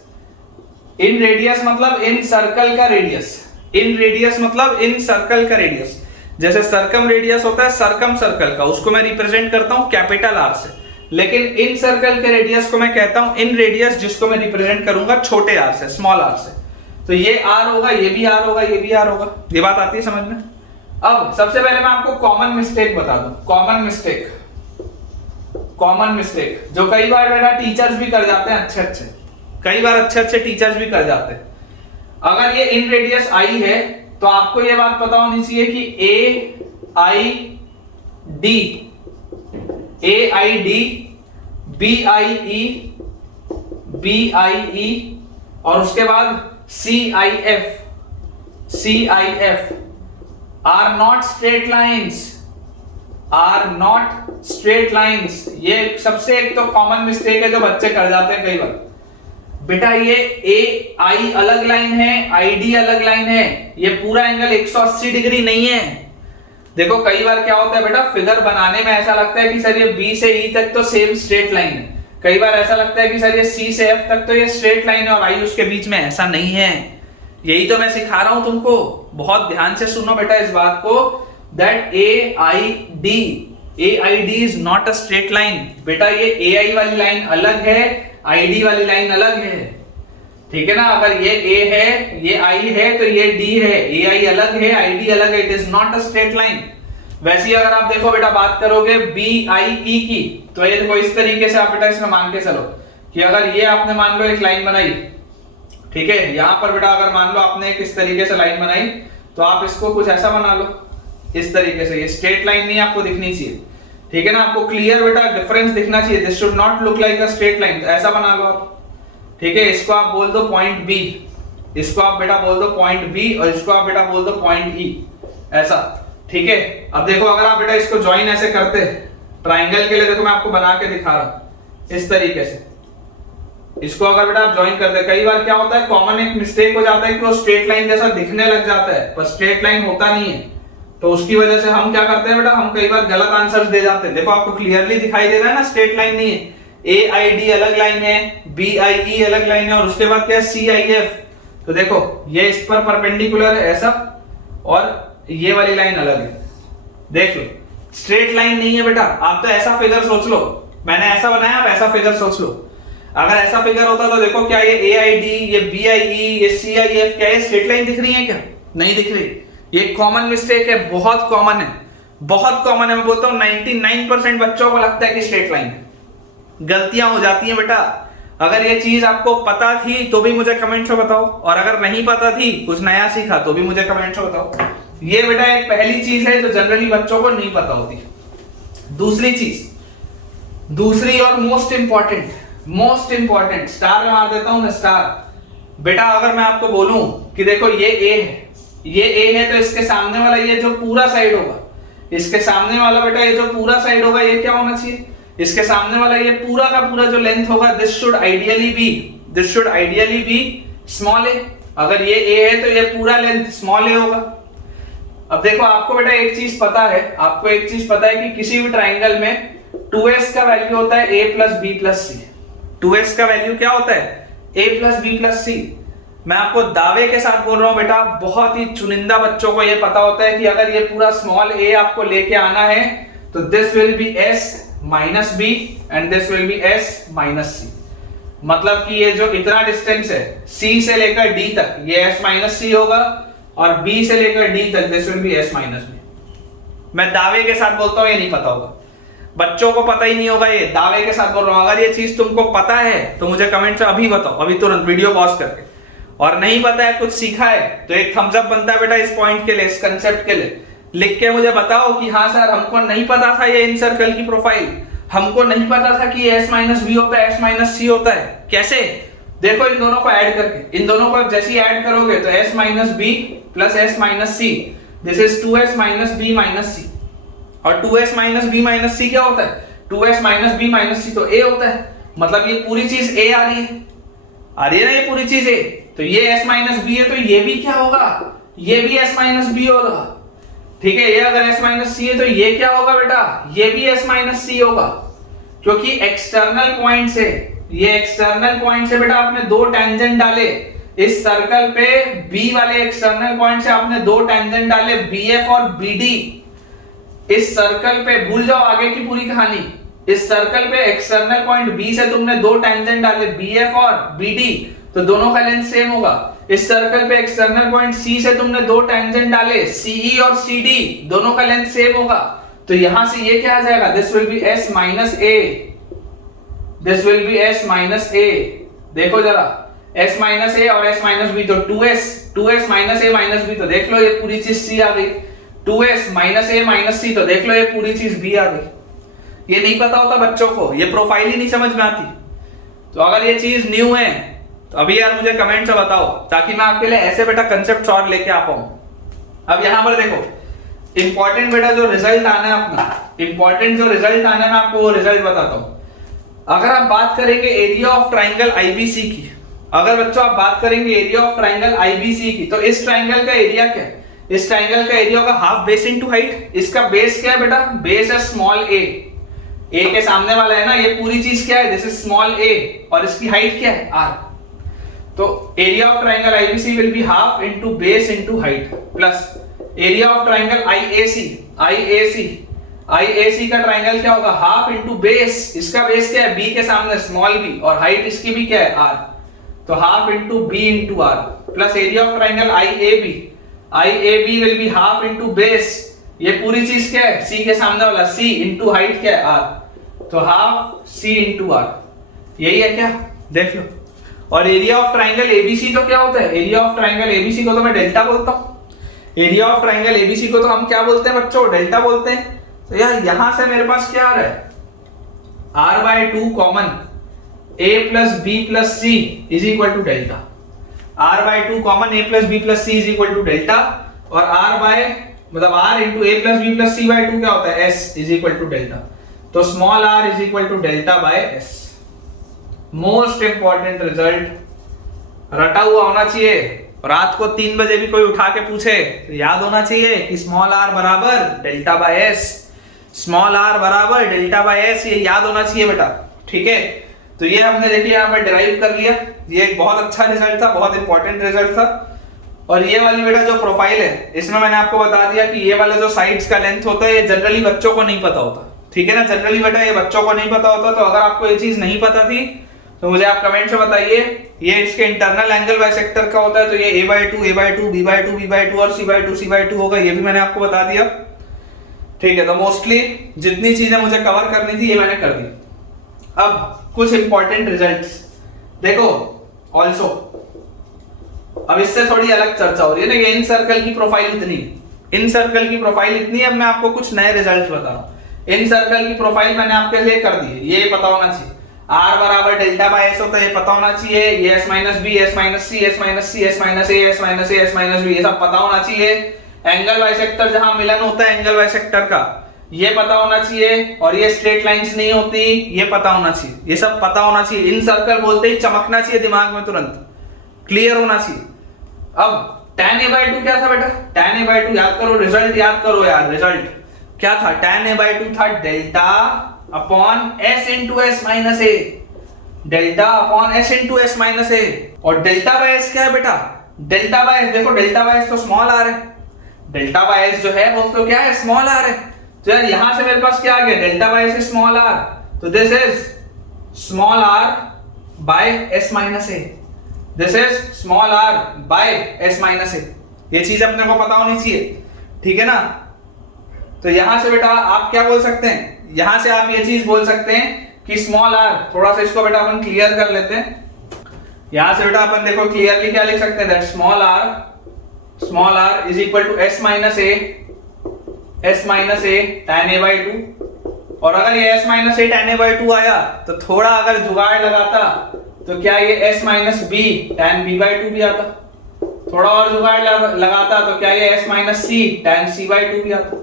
मतलब इन सर्कल का रेडियस, इन रेडियस मतलब इन सर्कल का रेडियस। जैसे सर्कम रेडियस होता है सर्कम सर्कल का, उसको मैं रिप्रेजेंट करता हूं कैपिटल आर से, लेकिन इन सर्कल के रेडियस को मैं कहता हूं इन रेडियस, जिसको मैं रिप्रेजेंट करूंगा छोटे आर से, स्मॉल आर से। तो ये आर होगा, ये भी आर होगा, ये भी आर होगा। ये बात आती है समझ में? अब सबसे पहले मैं आपको कॉमन मिस्टेक बता दूं, कॉमन मिस्टेक जो कई बार बेटा टीचर्स भी कर जाते हैं, अच्छे कई बार अच्छे टीचर्स भी कर जाते हैं। अगर ये इन रेडियस आई है तो आपको ये बात पता होनी चाहिए कि ए आई डी, बी आई ई और उसके बाद C I F R not straight lines. ये सबसे एक तो कॉमन मिस्टेक है जो बच्चे कर जाते हैं कई बार। बेटा ये ए आई अलग लाइन है, आई डी अलग लाइन है, ये पूरा एंगल 180 डिग्री नहीं है। देखो कई बार क्या होता है बेटा, फिगर बनाने में ऐसा लगता है कि सर ये बी से ई तक तो सेम स्ट्रेट लाइन है, कई बार ऐसा लगता है कि सर ये सी से एफ तक तो ये स्ट्रेट लाइन है और आई उसके बीच में, ऐसा नहीं है। यही तो मैं सिखा रहा हूं तुमको, बहुत ध्यान से सुनो बेटा इस बात को, that A I D is not a straight line. बेटा ये ए आई वाली लाइन अलग है, आई डी वाली लाइन अलग है, ठीक है ना। अगर ये ए है, ये आई है, तो ये डी है, ए आई अलग है, आई डी अलग है, it is not a straight line. वैसे ही अगर आप देखो बेटा बात करोगे बी आई ई की, तो ये देखो इस तरीके से आप बेटा इसमें मान के चलो कि अगर ये आपने मान लो एक लाइन बनाई, ठीक है, यहां पर बेटा अगर मान लो आपने इस तरीके से लाइन बनाई तो आप इसको कुछ ऐसा बना लो, इस तरीके से। ये स्ट्रेट लाइन नहीं आपको दिखनी चाहिए, ठीक है ना, आपको क्लियर बेटा डिफरेंस दिखना चाहिए, this should not look like a straight line. ऐसा बना लो आप, ठीक है। इसको आप बोल दो पॉइंट बी, इसको आप बेटा बोल दो पॉइंट बी, और इसको आप बेटा बोल दो पॉइंट ई, ऐसा, ठीक है। अब देखो अगर आप बेटा इसको ज्वाइन ऐसे करते ट्राइंगल के लिए, देखो मैं आपको बना के दिखा रहा हूं इस तरीके से, इसको अगर बेटा आप ज्वाइन करते, कई बार क्या होता है कॉमन एक मिस्टेक हो जाता है कि वो स्ट्रेट लाइन जैसा दिखने लग जाता है, पर स्ट्रेट लाइन होता नहीं है। तो उसकी वजह से हम क्या करते हैं बेटा, हम कई बार गलत आंसर्स दे जाते हैं। देखो आपको क्लियरली दिखाई दे रहा है ना, स्ट्रेट लाइन नहीं है, ए आई डी अलग लाइन है, बी आई ई अलग लाइन है, और उसके बाद क्या है सी आई एफ। तो देखो ये इस पर परपेंडिकुलर है ऐसा, और ये वाली लाइन अलग है, देख लो स्ट्रेट लाइन नहीं है बेटा। आप तो ऐसा फिगर सोच लो, मैंने ऐसा बनाया, आप ऐसा फिगर सोच लो। अगर ऐसा फिगर होता तो देखो क्या ये ए आई डी, ये बी आई ई, ये सी आई एफ, क्या ये स्ट्रेट लाइन दिख रही है? क्या नहीं दिख रही। ये कॉमन मिस्टेक है, बहुत कॉमन है, बहुत कॉमन है। मैं बोलता हूं 99% बच्चों को लगता है कि स्ट्रेट लाइन है, गलतियां हो जाती हैं बेटा। अगर ये चीज आपको पता थी तो भी मुझे कमेंट में बताओ, और अगर नहीं पता थी, कुछ नया सीखा, तो भी मुझे कमेंट में बताओ। ये बेटा एक पहली चीज है जो जनरली बच्चों को नहीं पता होती। दूसरी चीज, दूसरी और मोस्ट इंपॉर्टेंट, स्टार में मार देता हूं मैं, स्टार। बेटा अगर मैं आपको बोलूं कि देखो ये ए है, ये ए है, तो इसके सामने वाला ये जो पूरा साइड होगा, इसके सामने वाला बेटा ये जो पूरा साइड होगा ये क्या होना चाहिए, इसके सामने वाला ये पूरा का पूरा जो लेंथ होगा, this should ideally be small A. अगर ये ए है तो ये पूरा लेंथ स्मॉल ए होगा। अब देखो आपको बेटा एक चीज पता है, आपको एक चीज पता है कि किसी भी ट्राइंगल में 2s का वैल्यू होता है a plus B plus C. 2s का वैल्यू क्या होता है, a plus B plus C. मैं आपको दावे के साथ बोल रहा हूं बेटा, बहुत ही चुनिंदा बच्चों को यह पता होता है कि अगर ये पूरा स्मॉल a आपको लेके आना है तो this will be s minus B and this will be s minus C. मतलब कि ये जो इतना डिस्टेंस है c से लेकर d तक ये s माइनस सी होगा, और b से लेकर d तक this will be s minus B. मैं दावे के साथ बोलता हूं ये नहीं पता होगा, बच्चों को पता ही नहीं होगा, ये दावे के साथ बोल रहा हूं। अगर ये चीज तुमको पता है तो मुझे कमेंट से अभी बताओ, अभी तुरंत वीडियो पॉज करके। और नहीं पता है, कुछ सीखा है तो एक थम्स अप बनता है बेटा इस पॉइंट के लिए, इस कंसेप्ट के लिए। लिख के मुझे बताओ कि हाँ सर हमको नहीं पता था ये इन सर्कल की प्रोफाइल, हमको नहीं पता था कि s माइनस बी होता है, s माइनस सी होता है। कैसे? देखो इन दोनों को ऐड करके, इन दोनों को आप जैसे ही ऐड करोगे तो s minus B plus s minus C, this is 2s minus B minus C. और 2s माइनस बी माइनस सी क्या होता है, 2s माइनस बी माइनस सी तो a होता है। मतलब ये पूरी चीज a आ रही है ना, ये पूरी चीज a, तो ये s माइनस बी है तो ये भी क्या होगा, ये भी s माइनस बी होगा। ठीक है, ये अगर s माइनस सी है तो ये क्या होगा बेटा, ये भी s माइनस सी होगा, क्योंकि एक्सटर्नल पॉइंट से, ये एक्सटर्नल पॉइंट से बेटा आपने दो टेंजेंट डाले इस सर्कल पे, b वाले एक्सटर्नल पॉइंट से आपने दो टेंजेंट डाले bf और bd इस सर्कल पे। भूल जाओ आगे की पूरी कहानी। इस सर्कल पे एक्सटर्नल पॉइंट b से तुमने दो टेंजेंट डाले bf और bd, तो दोनों का लेंथ सेम होगा। इस सर्कल पे एक्सटर्नल पॉइंट c से तुमने दो टेंजेंट डाले ce और cd, दोनों का लेंथ सेम होगा। तो यहां से ये क्या आ जाएगा, this will be s minus a, this will be s minus a। देखो जरा s माइनस a और s माइनस b, तो 2s minus a minus b, तो देख लो ये पूरी चीज c आ गई। 2s minus a minus c, तो देख लो ये पूरी चीज b आ गई। ये नहीं पता होता बच्चों को, ये प्रोफाइल ही नहीं समझ में आती। तो अगर ये चीज न्यू है तो अभी यार मुझे कमेंट से बताओ, ताकि मैं आपके लिए ऐसे बेटा कंसेप्ट और लेके आ पाऊं। अब यहां पर देखो इंपॉर्टेंट बेटा जो रिजल्ट आना है अपना, इंपॉर्टेंट जो रिजल्ट आना है मैं आपको वो रिजल्ट बताता हूं। अगर आप बात करेंगे एरिया ऑफ ट्राइंगल आईबीसी की, अगर बच्चों आप बात करेंगे एरिया ऑफ ट्राइंगल आईबीसी की, तो इस ट्राइंगल का एरिया क्या है, इस ट्राइंगल का एरिया होगा हाफ बेस इनटू हाइट। इसका बेस क्या है बेटा, बेस है स्मॉल a, a के सामने वाला है ना, ये पूरी चीज क्या है, दिस इज स्मॉल a, और इसकी हाइट क्या है r। तो area of triangle IBC will be half into base into height plus area of triangle IAC का ट्राइंगल क्या होगा, हाफ इनटू बेस, इसका बेस क्या है b के सामने स्मॉल b, और हाइट इसकी भी क्या है r, तो half into b into r plus area of triangle IAB will be half into base, ये पूरी चीज क्या है c के सामने वाला c इनटू हाइट क्या है r, तो हाफ c इनटू r। यही है क्या, देख लो। और एरिया ऑफ ट्राइंगल एबीसी तो क्या होता है, एरिया ऑफ ट्राइंगल एबीसी को तो मैं डेल्टा बोलता हूं। एरिया ऑफ ट्राइंगल एबीसी को तो हम क्या बोलते हैं बच्चों, डेल्टा बोलते हैं। तो यार यहां से मेरे पास क्या आ रहा है, r/2 common a plus B plus C is equal to delta. r/2 common a plus B plus C is equal to delta, और मतलब r into a plus B plus C by 2 क्या होता है, s is equal to delta. तो small r is equal to delta by s। Most important result रटा हुआ होना चाहिए, रात को 3 बजे भी कोई उठा के पूछे तो याद होना चाहिए कि स्मॉल r बराबर delta by s, small r बराबर डेल्टा बाय s, ये याद होना चाहिए बेटा। ठीक है, तो ये हमने देखिए यहाँ पर डिराइव कर लिया, ये एक बहुत अच्छा रिजल्ट था, बहुत इंपॉर्टेंट रिजल्ट था। और ये वाली बेटा जो प्रोफाइल है, इसमें मैंने आपको बता दिया कि ये वाला जो साइड्स का लेंथ होता है ये जनरली बच्चों को नहीं पता होता। ठीक है ना, जनरली बेटा ये बच्चों को नहीं पता होता। तो अगर आपको ये चीज नहीं पता थी तो मुझे आप कमेंट से बताइए। ये इसके इंटरनल एंगल बाइसेक्टर का होता है, तो ये a/2 a/2 b/2 b/2 और c/2 c/2 होगा, ये भी मैंने आपको बता दिया। ठीक है, तो मोस्टली जितनी चीजें मुझे कवर करनी थी ये मैंने कर दी। अब कुछ इंपॉर्टेंट रिजल्ट्स देखो ऑल्सो, अब इससे थोड़ी अलग चर्चा हो रही है ना, ये इन सर्कल की प्रोफाइल इतनी, इन सर्कल की प्रोफाइल इतनी। अब मैं आपको कुछ नए रिजल्ट बता रहा हूँ। इन सर्कल की प्रोफाइल मैंने आपके लिए कर दी है, ये पता होना चाहिए। आर बराबर डेल्टा बाय एस होता है, ये पता होना चाहिए। ये S minus B, S minus C, S minus C, S minus A, S minus A, S minus B, ये सब पता होना चाहिए। एंगल बाइसेक्टर जहां मिलन होता है एंगल बाइसेक्टर का, ये पता होना चाहिए। और ये स्ट्रेट लाइंस नहीं होती, ये पता होना चाहिए। ये सब पता होना चाहिए। इन सर्कल बोलते ही चमकना चाहिए दिमाग में, तुरंत क्लियर होना चाहिए। अब tan a/2 क्या था बेटा? tan a/2 याद करो, रिजल्ट याद करो यार। रिजल्ट क्या था? tan a/2 था delta upon s into S minus A, delta upon s into S minus A. और डेल्टा बाय s क्या है बेटा? डेल्टा बाय s, देखो डेल्टा बाय s तो स्मॉल आर है, डेल्टा बाय s जो है वो तो क्या है? स्मॉल आर है। तो यार यहां से मेरे पास क्या आ गया? Delta by s small R, तो this is small R by s minus A, this is small R by s minus A. ये चीज अपने को पता होनी चाहिए, ठीक है ना? तो यहां से बेटा आप क्या बोल सकते हैं? यहां से आप ये चीज बोल सकते हैं कि स्मॉल आर, थोड़ा सा इसको बेटा अपन क्लियर कर लेते हैं। यहां से बेटा अपन देखो क्लियरली क्या लिख सकते हैं? That small R is equal to s minus A tan a/2। और अगर ये s minus A tan a/2 आया तो थोड़ा अगर जुगाड़ लगाता तो क्या ये s minus B tan b/2 भी आता? थोड़ा और जुगाड़ लगाता तो क्या ये s minus C tan c/2 भी आता?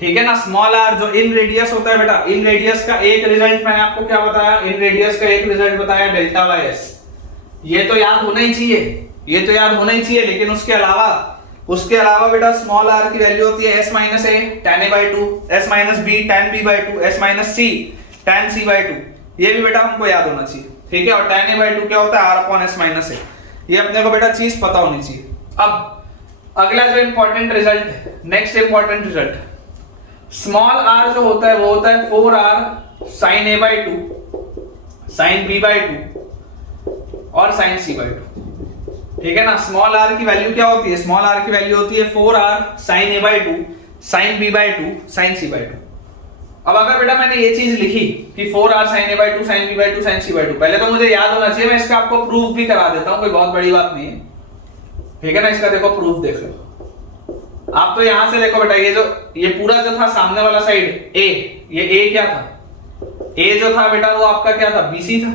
ठीक है ना? स्मॉल आर जो इन रेडियस होता है बेटा, इन रेडियस का एक रिजल्ट मैंने आपको क्या बताया? इन रेडियस का एक रिजल्ट बताया डेल्टा बाय एस। ये तो याद होना ही चाहिए, ये तो याद होना ही चाहिए। लेकिन उसके अलावा बेटा स्मॉल आर की वैल्यू होती है s minus A tan a/2, s minus B tan b/2, s minus C tan c/2। ये भी बेटा हमको याद होना चाहिए, ठीक है? और tan a/2 क्या होता है? r upon s minus A. ये अपने को बेटा चीज पता होनी चाहिए। अब अगला जो इंपॉर्टेंट रिजल्ट है, next important result, small r जो होता है वो होता है 4r sin a/2, sin b/2 और sin c/2, ठीक है ना? स्मॉल r की वैल्यू क्या होती है? स्मॉल r की वैल्यू होती है 4r sin a/2, sin b/2, sin c/2। अब अगर बेटा मैंने ये चीज लिखी कि 4r sin a/2, sin b/2, sin c/2, पहले तो मुझे याद होना चाहिए। मैं इसका आपको प्रूफ भी करा देता हूं, कोई बहुत बड़ी बात नहीं है, ठीक है ना? इसका देखो प्रूफ देख लो आप। तो यहां से देखो बेटा, ये पूरा जो था सामने वाला साइड a, ये a क्या था? a जो था बेटा वो आपका क्या था? bc था।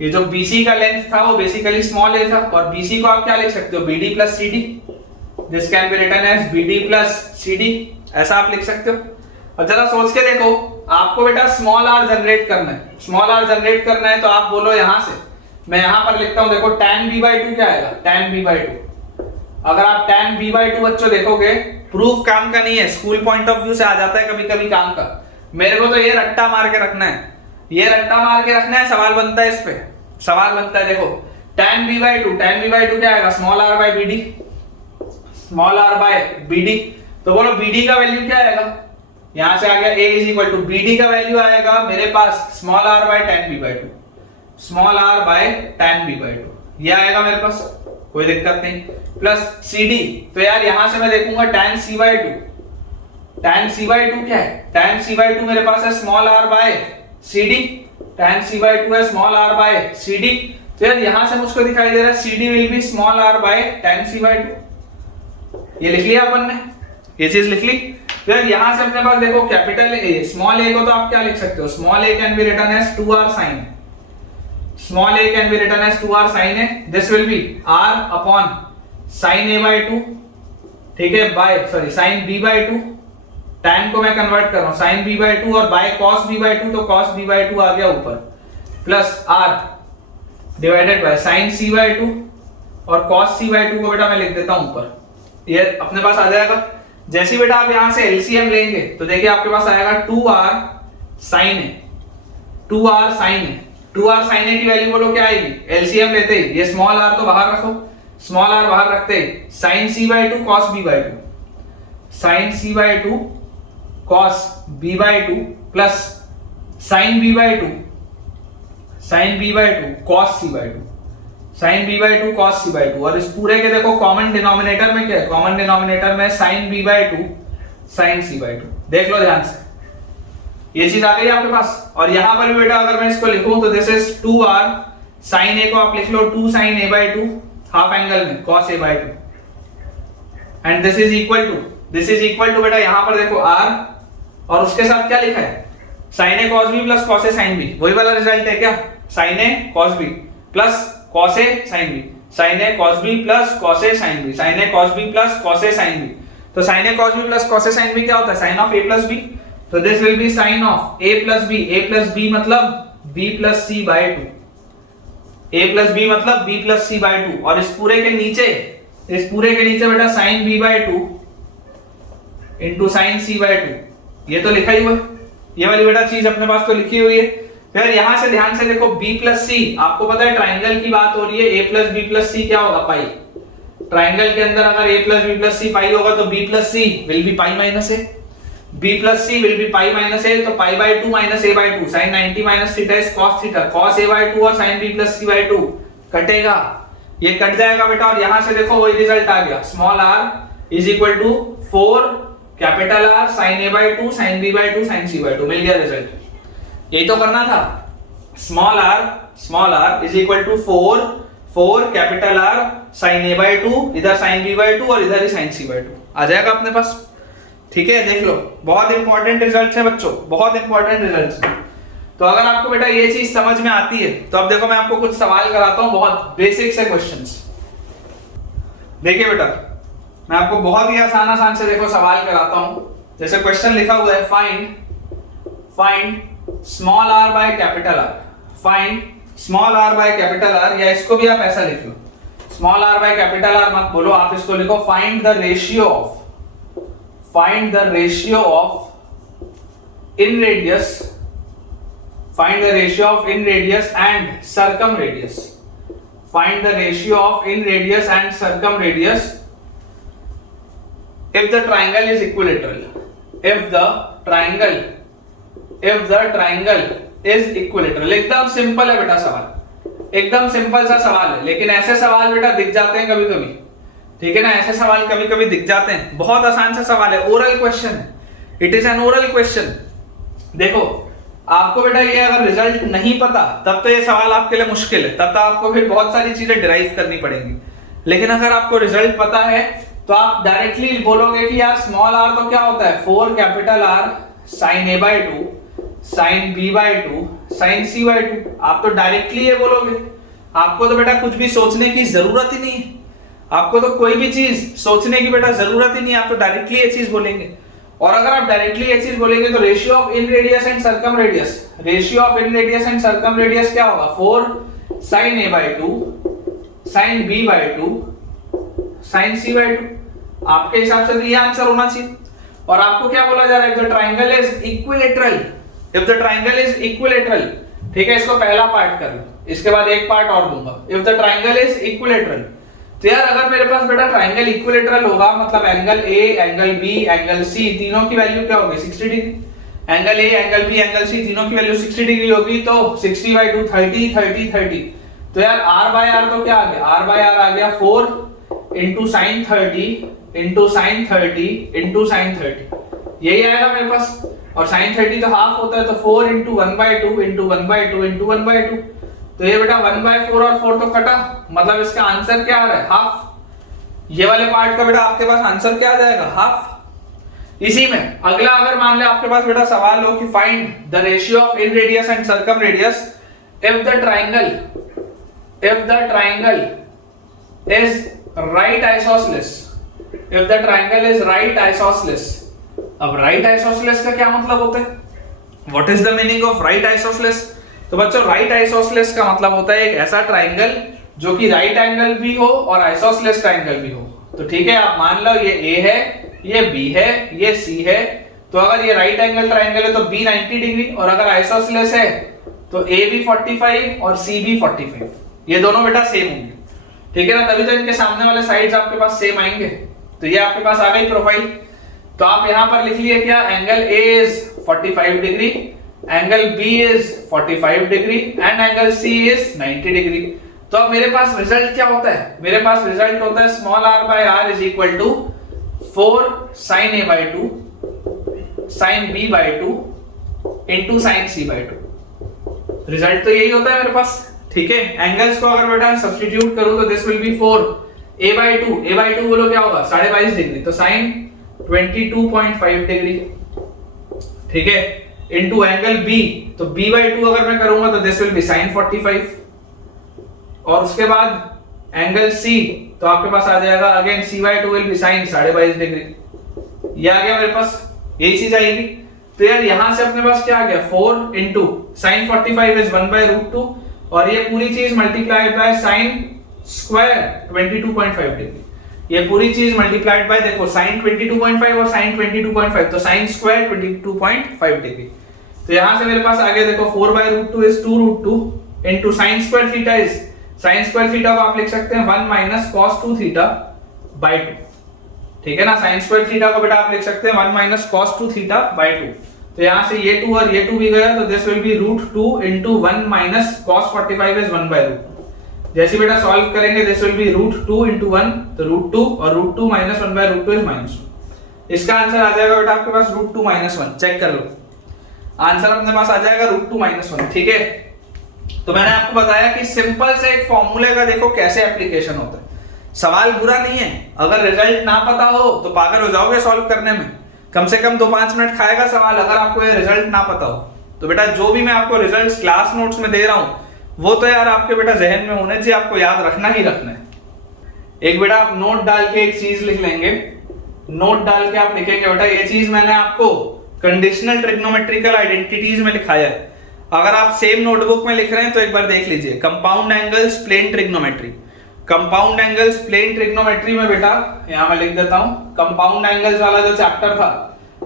ये जो bc का लेंथ था वो बेसिकली स्मॉल a था। और bc को आप क्या लिख सकते हो? bd plus cd, this can be written as bd plus cd, ऐसा आप लिख सकते हो। अब जरा सोच के देखो, आपको बेटा स्मॉल r जनरेट करना है। स्मॉल r जनरेट करना है तो आप बोलो यहां से, मैं यहां पर लिखता हूं, देखो tan b/2 क्या आएगा? tan b/2। अगर आप tan b/2 बच्चों देखोगे, प्रूफ काम का नहीं है, स्कूल पॉइंट ऑफ व्यू से आ जाता है कभी कभी काम का। मेरे को तो ये रट्टा मार के रखना है, ये रट्टा मार के रखना है। सवाल बनता है, इस पे सवाल बनता है। देखो tan b/2 क्या आएगा? Small r by bd, small r by bd। तो बोलो bd का वैल्यू क्या आएगा? यहां से आ गया a is equal to bd का वैल्यू आएगा मेरे पास small r by tan b/2, small r by tan b/2, ये आएगा मेरे पास, कोई दिक्कत नहीं। प्लस cd, तो यार यहां से मैं देखूंगा tan c/2, tan c/2 क्या है? tan c/2 मेरे पास है small r by cd, tan c/2 है स्मॉल r बाय cd। तो यार यहां से मुझको दिखाई दे रहा है cd will be small r by tan c/2। ये लिख लिया अपन ने, ये चीज लिख ली। तो यार यहां से अपने पास देखो कैपिटल a, स्मॉल a को तो आप क्या लिख सकते हो? Small a can be written as 2r sin, small a can be written as 2r sin a, this will be r upon sin a/2, ठीक है, by sin b/2, tan को मैं कन्वर्ट कर रहा हूं sin b/2 और by cos b/2, तो cos b/2 आ गया ऊपर, plus r divided by sin c/2 और cos c/2 को बेटा मैं लिख देता हूं ऊपर। ये अपने पास आ जाएगा। जैसे बेटा आप यहां से एलसीएम लेंगे तो देखिए आपके पास आएगा 2r sin a, 2r sin a, 2r sin a की वैल्यू बोलो क्या आएगी? एलसीएम लेते ही ये स्मॉल r तो बाहर रखो, स्मॉल r बाहर रखते ही sin c/2 cos b/2, sin c/2 cos b/2 plus sin b/2, sin b/2 cos c/2, sin b/2 cos c/2। और इस पूरे के देखो कॉमन डिनोमिनेटर में क्या है? कॉमन डिनोमिनेटर में sin b/2 sin c/2, देख लो ध्यान से, ये चीज आ गई आपके पास। और यहां पर भी बेटा अगर मैं इसको लिखूं तो this is 2r sin a को आप लिख लो 2 sin a/2 हाफ एंगल में cos a/2, and this is equal to बेटा यहां पर देखो r और उसके साथ क्या लिखा है? Sine A cos B plus cos A sine B, वही वाला रिजल्ट है क्या? Sine A cos B plus cos A sine B, sine A cos B plus cos A sine B, sine A cos B plus cos A sine B. तो sine A cos B plus cos A sine B क्या होता है? Sine of A plus B. तो this will be sine of A plus B, A plus B मतलब B plus C by 2, A plus B मतलब B plus C by 2। और इस पूरे के नीचे बेटा sine B by 2 into sine C by 2, ये तो लिखा ही हुआ है, ये वाली बेटा चीज अपने पास तो लिखी हुई है। फिर यहां से ध्यान से देखो b प्लस सी, आपको पता है ट्राइंगल की बात हो रही है, a plus b plus C क्या होगा? पाई। ट्राइंगल के अंदर अगर a plus b plus C pi होगा तो b plus C will be pi minus a, b plus C will be pi minus a, तो pi by 2 minus a by 2, sin 90 minus theta is cos theta, cos a by 2 और sin b plus c by 2 कटेगा, ये cut जाएगा बेटा। और यहां से देखो वही रिजल्ट आ गया, small r is equal to 4 capital R sin a by 2 sin b by 2 sin c by 2, मिल गया रिजल्ट। यही तो करना था, small r is equal to 4 capital R sin a by 2, इधर sin b बाय 2 और इधर ही sin c बाय 2 आ जाएगा अपने पास। ठीक है, देख लो, बहुत इंपॉर्टेंट रिजल्ट्स है बच्चों, बहुत इंपॉर्टेंट रिजल्ट्स। तो अगर आपको बेटा ये चीज समझ में आती है तो अब देखो मैं आपको कुछ सवाल कराता हूं, बहुत बेसिक से क्वेश्चंस। देखिए बेटा, मैं आपको बहुत ही आसान से देखो सवाल कराता हूं। जैसे क्वेश्चन लिखा हुआ है, find small r by capital R, find small r by capital R, या इसको भी आप ऐसा लिख लो, small r by capital R मत बोलो, आप इसको लिखो find the ratio of inradius, find the ratio of in radius and circumradius, find the ratio of in radius and circumradius if the triangle is equilateral, if the triangle is equilateral। एकदम simple है बेटा सवाल, एकदम simple सा सवाल है, लेकिन ऐसे सवाल बेटा दिख जाते हैं कभी कभी, ठीक है ना, ऐसे सवाल कभी कभी दिख जाते हैं। बहुत आसान सा सवाल है, ओरल क्वेश्चन है, it is an oral question. देखो आपको बेटा ये अगर रिजल्ट नहीं पता तब तो ये सवाल आपके लिए मुश्किल है, तब तो आपको फिर बहुत सारी चीजें डिराइव करनी पड़ेंगी। लेकिन अगर आपको रिजल्ट पता है तो आप डायरेक्टली बोलोगे कि यार स्मॉल r तो क्या होता है? 4 capital R sin a by 2 sin b by 2 sin c by 2, आप तो डायरेक्टली ये बोलोगे। आपको तो बेटा कुछ भी सोचने की जरूरत ही नहीं है, आपको तो कोई भी चीज सोचने की बेटा जरूरत ही नहीं है, आप तो डायरेक्टली ये चीज बोलेंगे। और अगर आप डायरेक्टली ये चीज बोलेंगे तो ratio of inradius and circumradius, ratio of inradius and circumradius क्या होगा? 4 sin a by 2 sin b by 2 sin c by 2, आपके हिसाब से तो ये आंसर होना चाहिए। और आपको क्या बोला जा रहा है? If the triangle is equilateral, if the triangle is equilateral, ठीक है, इसको पहला पार्ट कर लो, इसके बाद एक पार्ट और दूंगा। If the triangle is equilateral, तो यार अगर मेरे पास बेटा ट्रायंगल इक्विलेटरल होगा मतलब angle A, angle B, angle C तीनों की वैल्यू क्या होगी? 60 degree. Angle A, angle B, angle C तीनों की वैल्यू 60 डिग्री होगी, तो 60 बाय 2 30 30 30। तो यार r बाय r तो क्या आ गया? r बाय r आ गया 4 into sine 30 into sine 30 into sine 30, यही आएगा मेरे पास। और साइन 30 तो हाफ होता है, तो 4 into 1 by 2 into 1 by 2 into 1 by 2, तो ये बेटा 1 बाय 4 और 4 तो कटा, मतलब इसका आंसर क्या आ रहा है? हाफ। ये वाले पार्ट का बेटा आपके पास आंसर क्या आ जाएगा? हाफ। इसी में अगला अगर मान ले आपके पास बेटा सवाल हो कि find the ratio of inradius and circumradius if the triangle is right isosceles, if the triangle is right isosceles. अब राइट आइसोसेलेस का क्या मतलब होता है? What is the meaning of right isosceles? तो बच्चों राइट आइसोसेलेस का मतलब होता है एक ऐसा ट्रायंगल जो कि राइट एंगल भी हो और आइसोसेलेस ट्रायंगल भी हो। तो ठीक है, आप मान लो ये A है, ये B है, ये C है, तो अगर ये राइट एंगल ट्रायंगल है तो B 90 डिग्री, और अगर आइसोसेलेस है तो A भी 45 और C भी 45, ये दोनों बेटा सेम होंगे, ठीक है ना, तभी तो इनके सामने वाले साइड्स आपके पास सेम आएंगे। तो ये आपके पास आ गई प्रोफाइल। तो आप यहां पर लिख लिए क्या? Angle A is 45 degree, angle B is 45 degree and angle C is 90 degree. तो अब मेरे पास रिजल्ट क्या होता है? मेरे पास रिजल्ट होता है small r by r is equal to 4 sin a by 2 sin b by 2 into sin c by 2। Result तो यही होता है मेरे पास, ठीक है। एंगल्स को अगर बेटा सब्स्टिट्यूट करूं तो this will be 4 a by 2 बोलो क्या होगा? 22.5 डिग्री, तो sin 22.5 डिग्री, ठीक है। इनटू एंगल बी, तो b/2 अगर मैं करूंगा तो दिस विल बी sin 45, और उसके बाद एंगल C तो आपके पास आ जाएगा again c/2 will be sin 22.5 degree. ये आ गया मेरे पास, यही चीज आएगी। तो यार यहां से अपने पास क्या आ गया 4 इंटू sin 45 इज 1/√2, और ये पूरी चीज multiplied by sin square 22.5 degree. ये पूरी चीज मल्टीप्लाइड बाय देखो sin 22.5 और sin 22.5, तो sin स्क्वायर 22.5 डिग्री। तो यहां से मेरे पास आ गया देखो 4/√2 is 2√2 into sin square theta is, sin square theta को आप लिख सकते हैं 1 माइनस cos 2 थीटा बाय 2, ठीक है ना। sin स्क्वायर थीटा को बेटा आप लिख सकते हैं 1 माइनस cos 2 थीटा बाय 2। तो यहां से ये 2 और ये 2 भी गया, तो this will B √2 into 1 minus cos 45 is 1/√2। जैसे बेटा सॉल्व करेंगे दिस विल बी √2 इंटू 1, तो √2 और √2 माइनस 1/√2 इज -1। इसका आंसर आ जाएगा बेटा आपके पास √2 -1। चेक कर लो, आंसर अपने पास आ जाएगा √2 -1, ठीक है। तो मैंने आपको बताया कि सिंपल से एक फॉर्मूले का देखो कैसे एप्लीकेशन होता है। सवाल बुरा नहीं है, अगर रिजल्ट ना पता हो तो पागल हो जाओगे सॉल्व करने में। कम से कम 2-5 मिनट खाएगा सवाल अगर आपको ये रिजल्ट ना पता हो। तो बेटा जो भी मैं आपको रिजल्ट्स क्लास नोट्स में दे रहा हूं वो तो यार आपके बेटा जहन में होने चाहिए, आपको याद रखना ही रखना है। एक बेटा आप नोट डाल के एक चीज लिख लेंगे, नोट डाल के आप लिखेंगे बेटा ये चीज मैंने आपको कंडीशनल ट्रिग्नोमेट्रिकल आइडेंटिटीज में लिखाया है। अगर आप सेम नोटबुक में लिख रहे हैं तो एक बार देख लीजिए, compound angles plane trigonometry. Compound angles plane trigonometry में बेटा यहां मैं लिख देता हूं, कंपाउंड एंगल्स वाला जो चैप्टर था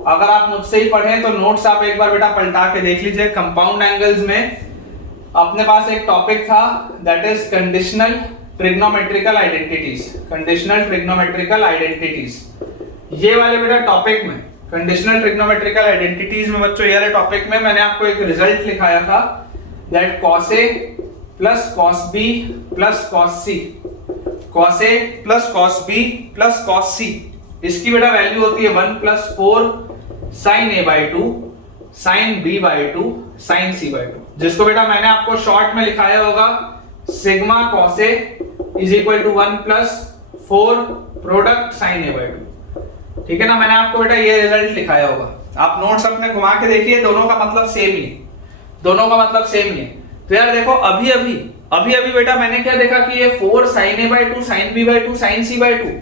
अगर आप मुझसे ही पढ़े तो नोट्स आप एक बार बेटा पलटा के देख लीजिए। कंपाउंड एंगल्स में अपने पास एक टॉपिक था that is conditional trigonometrical identities. Conditional trigonometrical identities, ये वाले बेटा टॉपिक में कंडीशनल ट्रिग्नोमेट्रिकल आइडेंटिटीज में बच्चों ये वाले टॉपिक में मैंने आपको एक रिजल्ट लिखाया था that cos A plus cos B plus cos C, cos A plus cos B plus cos C, इसकी बेटा वैल्यू होती है 1 plus 4 sin A/2 sin B/2 sin C/2, जिसको बेटा मैंने आपको शॉर्ट में लिखाया होगा sigma cos A is equal to 1 plus 4 product sin A/2, ठीक है ना। मैंने आपको बेटा ये रिजल्ट लिखाया होगा, आप नोट्स अपने घुमा के देखिए, दोनों का मतलब सेम ही, दोनों का मतलब सेम ही है। तो यार देखो अभी अभी बेटा मैंने क्या देखा कि ये 4 sin A/2 sin B/2 sin C/2,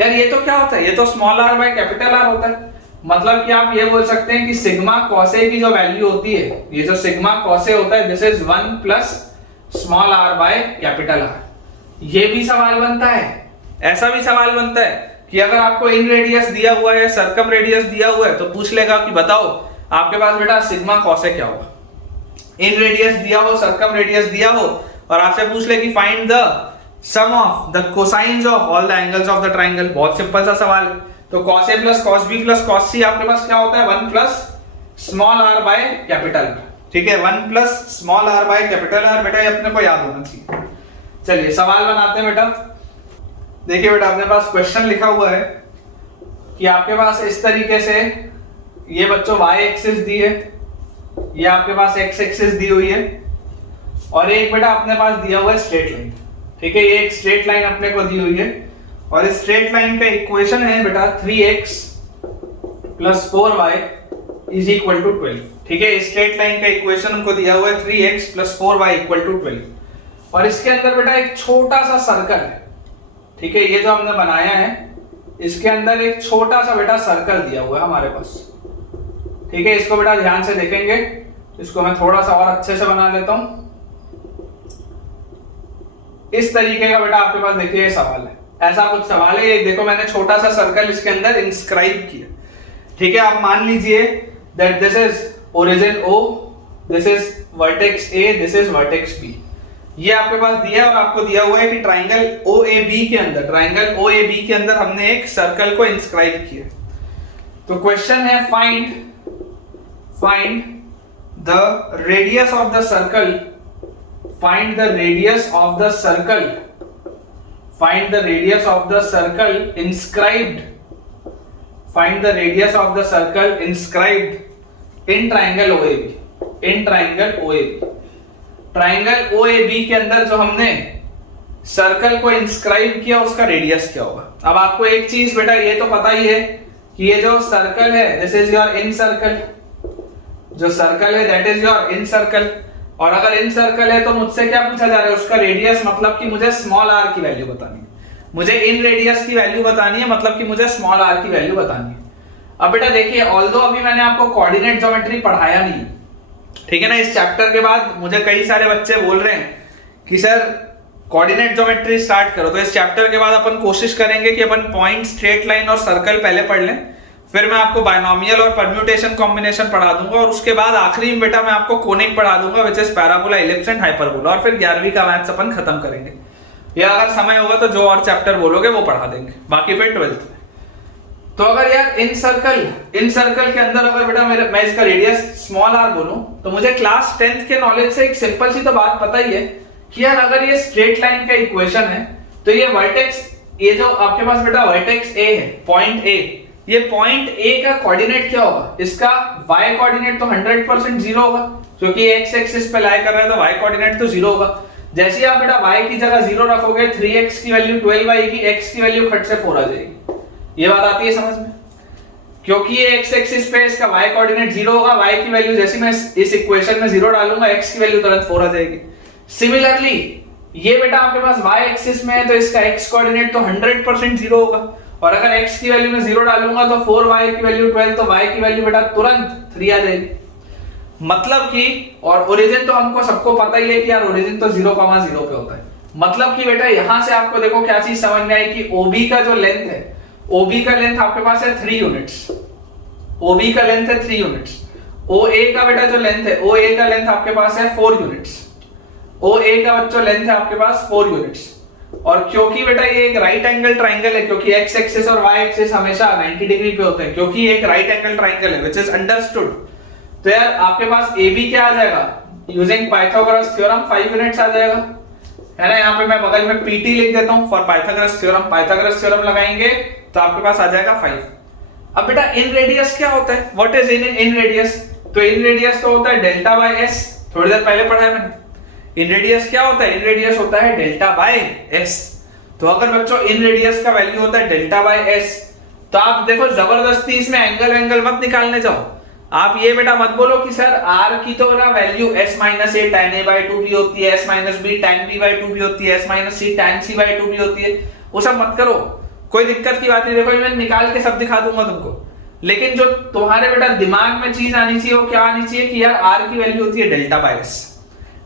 यार ये तो क्या होता है, ये तो small r by capital R होता है। मतलब कि आप ये बोल सकते हैं कि सिग्मा cos A की जो वैल्यू होती है, ये जो सिग्मा cos A होता है this is 1 plus small r by capital R। ये भी सवाल बनता है, ऐसा भी सवाल बनता है कि अगर आपको इन रेडियस दिया हुआ है, सर्कम रेडियस दिया हुआ है, तो पूछ लेगा कि बताओ आपके पास बेटा सिग्मा cos A क्या होगा। इन रेडियस दिया हो, सर्कम रेडियस दिया हो, और आपसे पूछ ले कि find the sum of the cosines of all the angles of the triangle. बहुत सिंपल सा सवाल है। तो cos A plus cos B plus cos C आपके पास क्या होता है 1 plus small r by capital, ठीक है। 1 plus small r by capital R, बेटा ये अपने को याद होना चाहिए। चलिए सवाल बनाते हैं बेटा। देखिए बेटा अपने पास क्वेश्चन लिखा हुआ है कि आपके पास इस तरीके से ये बच्चों y एक्सिस दी है, ये आपके पास x एक्सिस दी हुई है, और एक बेटा अपने पास दिया हुआ है स्ट्रेट लाइन, ठीक है। ये एक स्ट्रेट लाइन अपने को दी हुई है, और इस स्ट्रेट लाइन का इक्वेशन है बेटा 3x plus 4y is equal to 12, ठीक है। स्ट्रेट लाइन का इक्वेशन हमको दिया हुआ है 3x plus 4y equal to 12, और इसके अंदर बेटा एक छोटा सा सर्कल है, ठीक है। ये जो हमने बनाया है इसके अंदर एक छोटा सा बेटा सर्कल दिया हुआ है हमारे पास, ठीक है। इसको बेटा ध्यान से देखेंगे, इसको मैं थोड़ा सा और अच्छे से बना लेता हूं। इस तरीके का बेटा आपके पास देखिए ये सवाल है, ऐसा कुछ सवाल है। ये देखो मैंने छोटा सा सर्कल इसके अंदर इंस्क्राइब किया, ठीक है। आप मान लीजिए that this is origin O, this is vertex A, this is vertex B। ये आपके पास दिया है, और आपको दिया हुआ है कि ट्राइंगल OAB के अंदर, ट्राइंगल OAB के अंदर हमने एक सर्कल को इंस्क्राइब किया। तो क्वेश्चन है find the radius of the circle, find the radius of the circle, find the radius of the circle inscribed, find the radius of the circle inscribed in triangle OAB, in triangle OAB। Triangle OAB के अंदर जो हमने circle को inscribe किया उसका radius क्या होगा। अब आपको एक चीज बेटा ये तो पता ही है कि ये जो सर्कल है this is your in circle, जो सर्कल है that is your in circle, और अगर इन सर्कल है तो मुझसे क्या पूछा जा रहा है, उसका रेडियस, मतलब कि मुझे स्मॉल r की वैल्यू बतानी है, मुझे इन रेडियस की वैल्यू बतानी है, मतलब कि मुझे स्मॉल r की वैल्यू बतानी है। अब बेटा देखिए, ऑल्दो अभी मैंने आपको कोऑर्डिनेट ज्योमेट्री पढ़ाया नहीं, ठीक है ना, इस चैप्टर के बाद मुझे कई सारे बच्चे बोल रहे हैं कि सर कोऑर्डिनेट ज्योमेट्री स्टार्ट करो, तो इस चैप्टर के बाद अपन कोशिश करेंगे कि अपन पॉइंट, स्ट्रेट लाइन और सर्कल पहले पढ़ लें, फिर मैं आपको बायनोमियल और परम्यूटेशन कॉम्बिनेशन पढ़ा दूंगा, और उसके बाद आखिरी में बेटा मैं आपको कोनिक पढ़ा दूंगा which is parabola, ellipse and hyperbola, और फिर 11वीं का मैथ्स अपन खत्म करेंगे, या अगर समय होगा तो जो और चैप्टर बोलोगे वो पढ़ा देंगे, बाकी फिर 12th में। तो अगर यार इन सर्कल के अंदर अगर बेटा मैं इसका रेडियस स्मॉल r बोलूं, तो मुझे क्लास 10th के नॉलेज से एक सिंपल सी तो बात पता ही है कि यार अगर ये स्ट्रेट लाइन का इक्वेशन है, तो ये वर्टेक्स, ये जो आपके पास बेटा वर्टेक्स a है, पॉइंट a, ये पॉइंट a का कोऑर्डिनेट क्या होगा, इसका y कोऑर्डिनेट तो 100% जीरो होगा, क्योंकि x एक्सिस पे लाई कर रहा है तो y कोऑर्डिनेट तो जीरो होगा। जैसे ही आप बेटा y की जगह जीरो रखोगे, 3x की वैल्यू 12 आएगी, x की वैल्यू खट से 4 आ जाएगी। ये बात आती है समझ में, क्योंकि ये x एक्सिस पे इसका y कोऑर्डिनेट जीरो होगा, y की वैल्यू जैसे मैं इस इक्वेशन में जीरो डालूंगा, x की वैल्यू तुरंत 4 आ जाएगी। सिमिलरली ये बेटा आपके पास y एक्सिस में है, तो इसका x कोऑर्डिनेट तो 100% जीरो होगा, और अगर x की वैल्यू में जीरो डालूंगा तो 4y की वैल्यू 12, तो y की वैल्यू बेटा तुरंत 3 आ जाएगी। मतलब कि, और ओरिजिन तो हमको सबको पता ही है कि यार ओरिजिन तो 0,0 पे होता है, मतलब कि बेटा यहां से आपको देखो क्या चीज समझ में आई कि OB का जो लेंथ है, OB का लेंथ आपके पास है 3 यूनिट्स, OB का लेंथ है 3 यूनिट्स, OA का बेटा जो लेंथ है, OA का लेंथ आपके पास है 4 यूनिट्स, OA का जो लेंथ है आपके पास 4 यूनिट्स, और क्योंकि बेटा ये एक राइट एंगल ट्राइंगल है, क्योंकि x एक्सिस और y एक्सिस हमेशा 90 डिग्री पे होते हैं, क्योंकि ये एक राइट एंगल ट्राइंगल है व्हिच इज अंडरस्टूड, तो यार आपके पास AB क्या आ जाएगा, यूजिंग पाइथागोरस थ्योरम 5 यूनिट्स आ जाएगा, है ना। यहाँ पे मैं बगल में PT लिख देता हूँ फॉर पाइथागोरस थ्योरम लगाएंगे तो आपके पास आ जाएगा 5। अब बेटा इन रेडियस क्या होता है, व्हाट इज इन रेडियस, तो इन रेडियस तो होता है डेल्टा बाय s, थोड़ी देर पहले पढ़ा है मैंने। इन रेडियस क्या होता है, इन रेडियस होता है डेल्टा बाय s। तो अगर बच्चों इन रेडियस का वैल्यू होता है डेल्टा बाय s, तो आप देखो जबरदस्ती इसमें एंगल मत निकालने जाओ, आप ये बेटा मत बोलो कि सर r की तो ना value s minus a tan a by 2 भी होती है, s minus b tan b by 2 भी होती है, s minus c tan c by 2 भी होती है, वो सब मत करो, कोई दिक्कत की बात नहीं। देखो मैं निकाल के सब दिखा दूंगा तुमको, लेकिन जो तुम्हारे बेटा दिमाग में चीज आनी चाहिए वो क्या आनी चाहिए कि यार r की वैल्यू होती है डेल्टा बाय s।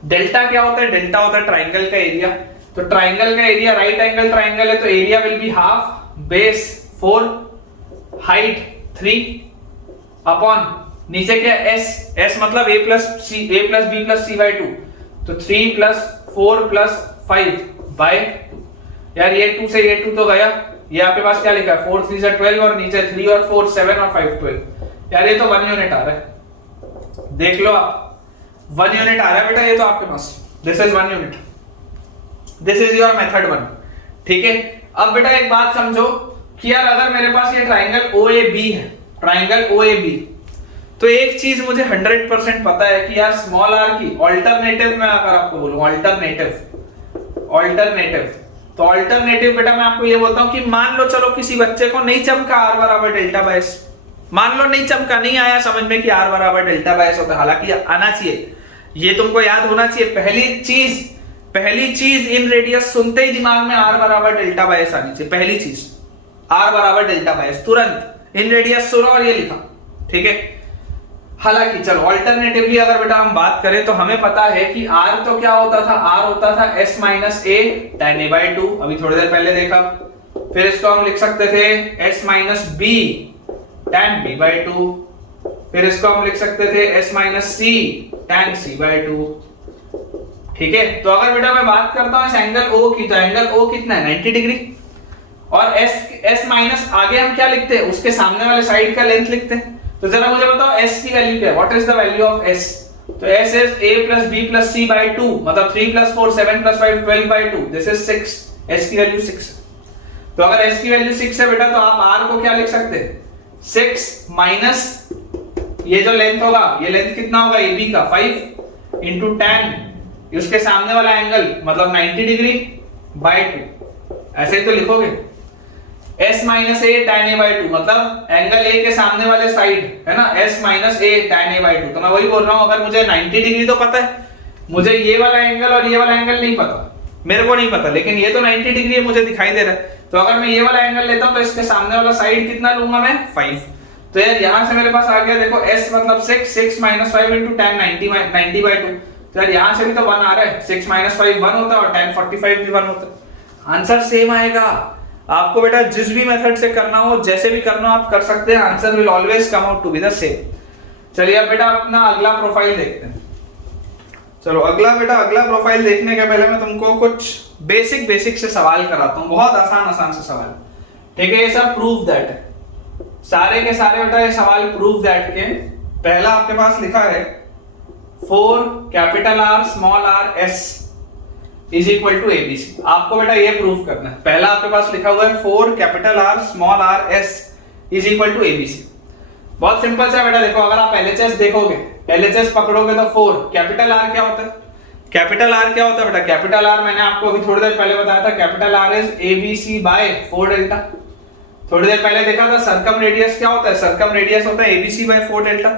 डेल्टा क्या होता है, डेल्टा होता है ट्राइंगल का एरिया, तो ट्राइंगल का एरिया राइट एंगल ट्राइंगल है, तो area will be half base 4 height 3 upon नीचे क्या s मतलब a plus b plus c by 2, तो 3 प्लस 4 प्लस 5 बाय, यार ये 2 से ये 2 तो गया, ये आपके पास क्या लिखा है 4 3 से 12 और नीचे 3 और 4 7 और 5 12, यार ये तो 1 यूनिट आ रहा है, देख लो आप 1 यूनिट आ रहा है बेटा, ये तो आपके पास this is 1 unit, this is your method 1, ठीक है। अब बेटा एक बात समझो कि यार अगर मेरे पास ये ट्राइंगल OAB है, ट्राइंगल OAB, तो एक चीज मुझे 100% पता है कि यार स्मॉल r की ऑल्टरनेटिव में अगर आपको बोलूं ऑल्टरनेटिव, तो ऑल्टरनेटिव बेटा मैं आपको ये बोलता हूं कि मान लो चलो किसी बच्चे को नहीं चमका r बराबर डेल्टा बाय s, मान लो नहीं चमका, नहीं आया समझ में कि r बराबर डेल्टा बाय s होता है, हालांकि आना चाहिए, ये तुमको याद होना चाहिए। पहली चीज इन रेडियस सुनते ही दिमाग में r बराबर डेल्टा बाय s आनी चाहिए, पहली चीज r बराबर डेल्टा बाय s, तुरंत इन रेडियस सुनो और ये लिखा, ठीक है। हालांकि चलो अल्टरनेटिवली अगर बेटा हम बात करें तो हमें पता है कि r तो क्या होता था, r होता था s minus a tan a by 2, अभी थोड़ी देर पहले देखा, फिर इसको हम लिख सकते थे s minus b tan b by 2, फिर इसको हम लिख सकते थे s minus c tan c by 2, ठीक है। तो अगर बेटा मैं बात करता हूं इस एंगल O की, तो एंगल O कितना है 90 डिग्री, और s माइनस आगे हम क्या लिखते हैं, उसके सामने वाले साइड का लेंथ लिखते हैं, तो जरा मुझे बताओ s की वैल्यू क्या है, what is the value of s, तो s is a plus b plus c by 2, मतलब 3 plus 4 7 plus 5 12 by 2, this is 6, s की वैल्यू 6। तो अगर s की वैल्यू 6 है बेटा तो आप r को क्या लिख सकते हैं, 6 माइनस ये जो लेंथ होगा, ये लेंथ कितना होगा ab का 5 into tan उसके सामने वाला एंगल मतलब 90 डिग्री by 2, ऐसे ही तो लिखोगे। s minus A tan a by 2 मतलब एंगल a के सामने वाले साइड है ना, s minus A tan a by 2। तो मैं वही बोल रहा हूं, अगर मुझे 90 डिग्री तो पता है, मुझे ये वाला एंगल और ये वाला एंगल नहीं पता, मेरे को नहीं पता, लेकिन ये तो 90 डिग्री है मुझे दिखाई दे रहा है। तो अगर मैं ये वाला एंगल लेता हूं तो इसके सामने वाला साइड कितना लूंगा मैं 5। तो यार यहां से मेरे पास आ गया देखो s मतलब 6 माइनस 5 into tan 90 by 2। तो यार यहां से भी तो 1 आ रहा है, 6 माइनस 5 1 होता है और tan 45 भी 1 होता है। आंसर सेम आएगा। आपको बेटा जिस भी मेथड से करना हो, जैसे भी करना हो आप कर सकते हैं, answer will always come out to be the same. चलिए अब बेटा अपना अगला प्रोफाइल देखते हैं। चलो अगला प्रोफाइल देखने के पहले मैं तुमको कुछ बेसिक से सवाल कराता हूं, बहुत आसान से सवाल। ठीक है, ये सब प्रूफ दैट है, सारे के सारे बेटा ये सवाल प्रूफ दैट के। पहला आपके पास लिखा है 4 capital R small r s is equal to ABC. आपको बेटा ये प्रूफ करना है। पहला आपके पास लिखा हुआ है 4 capital R small r s is equal to ABC. बहुत सिंपल सा बेटा, देखो अगर आप LHS देखोगे, LHS पकड़ोगे तो 4 कैपिटल R क्या होता है? कैपिटल R क्या होता है बेटा? कैपिटल R मैंने आपको अभी थोड़ी देर पहले बताया था, capital R is ABC by 4 delta. थोड़ी देर पहले देखा था सर्कम रेडियस क्या होता है? सर्कम रेडियस होता है ABC बाय 4 डेल्टा।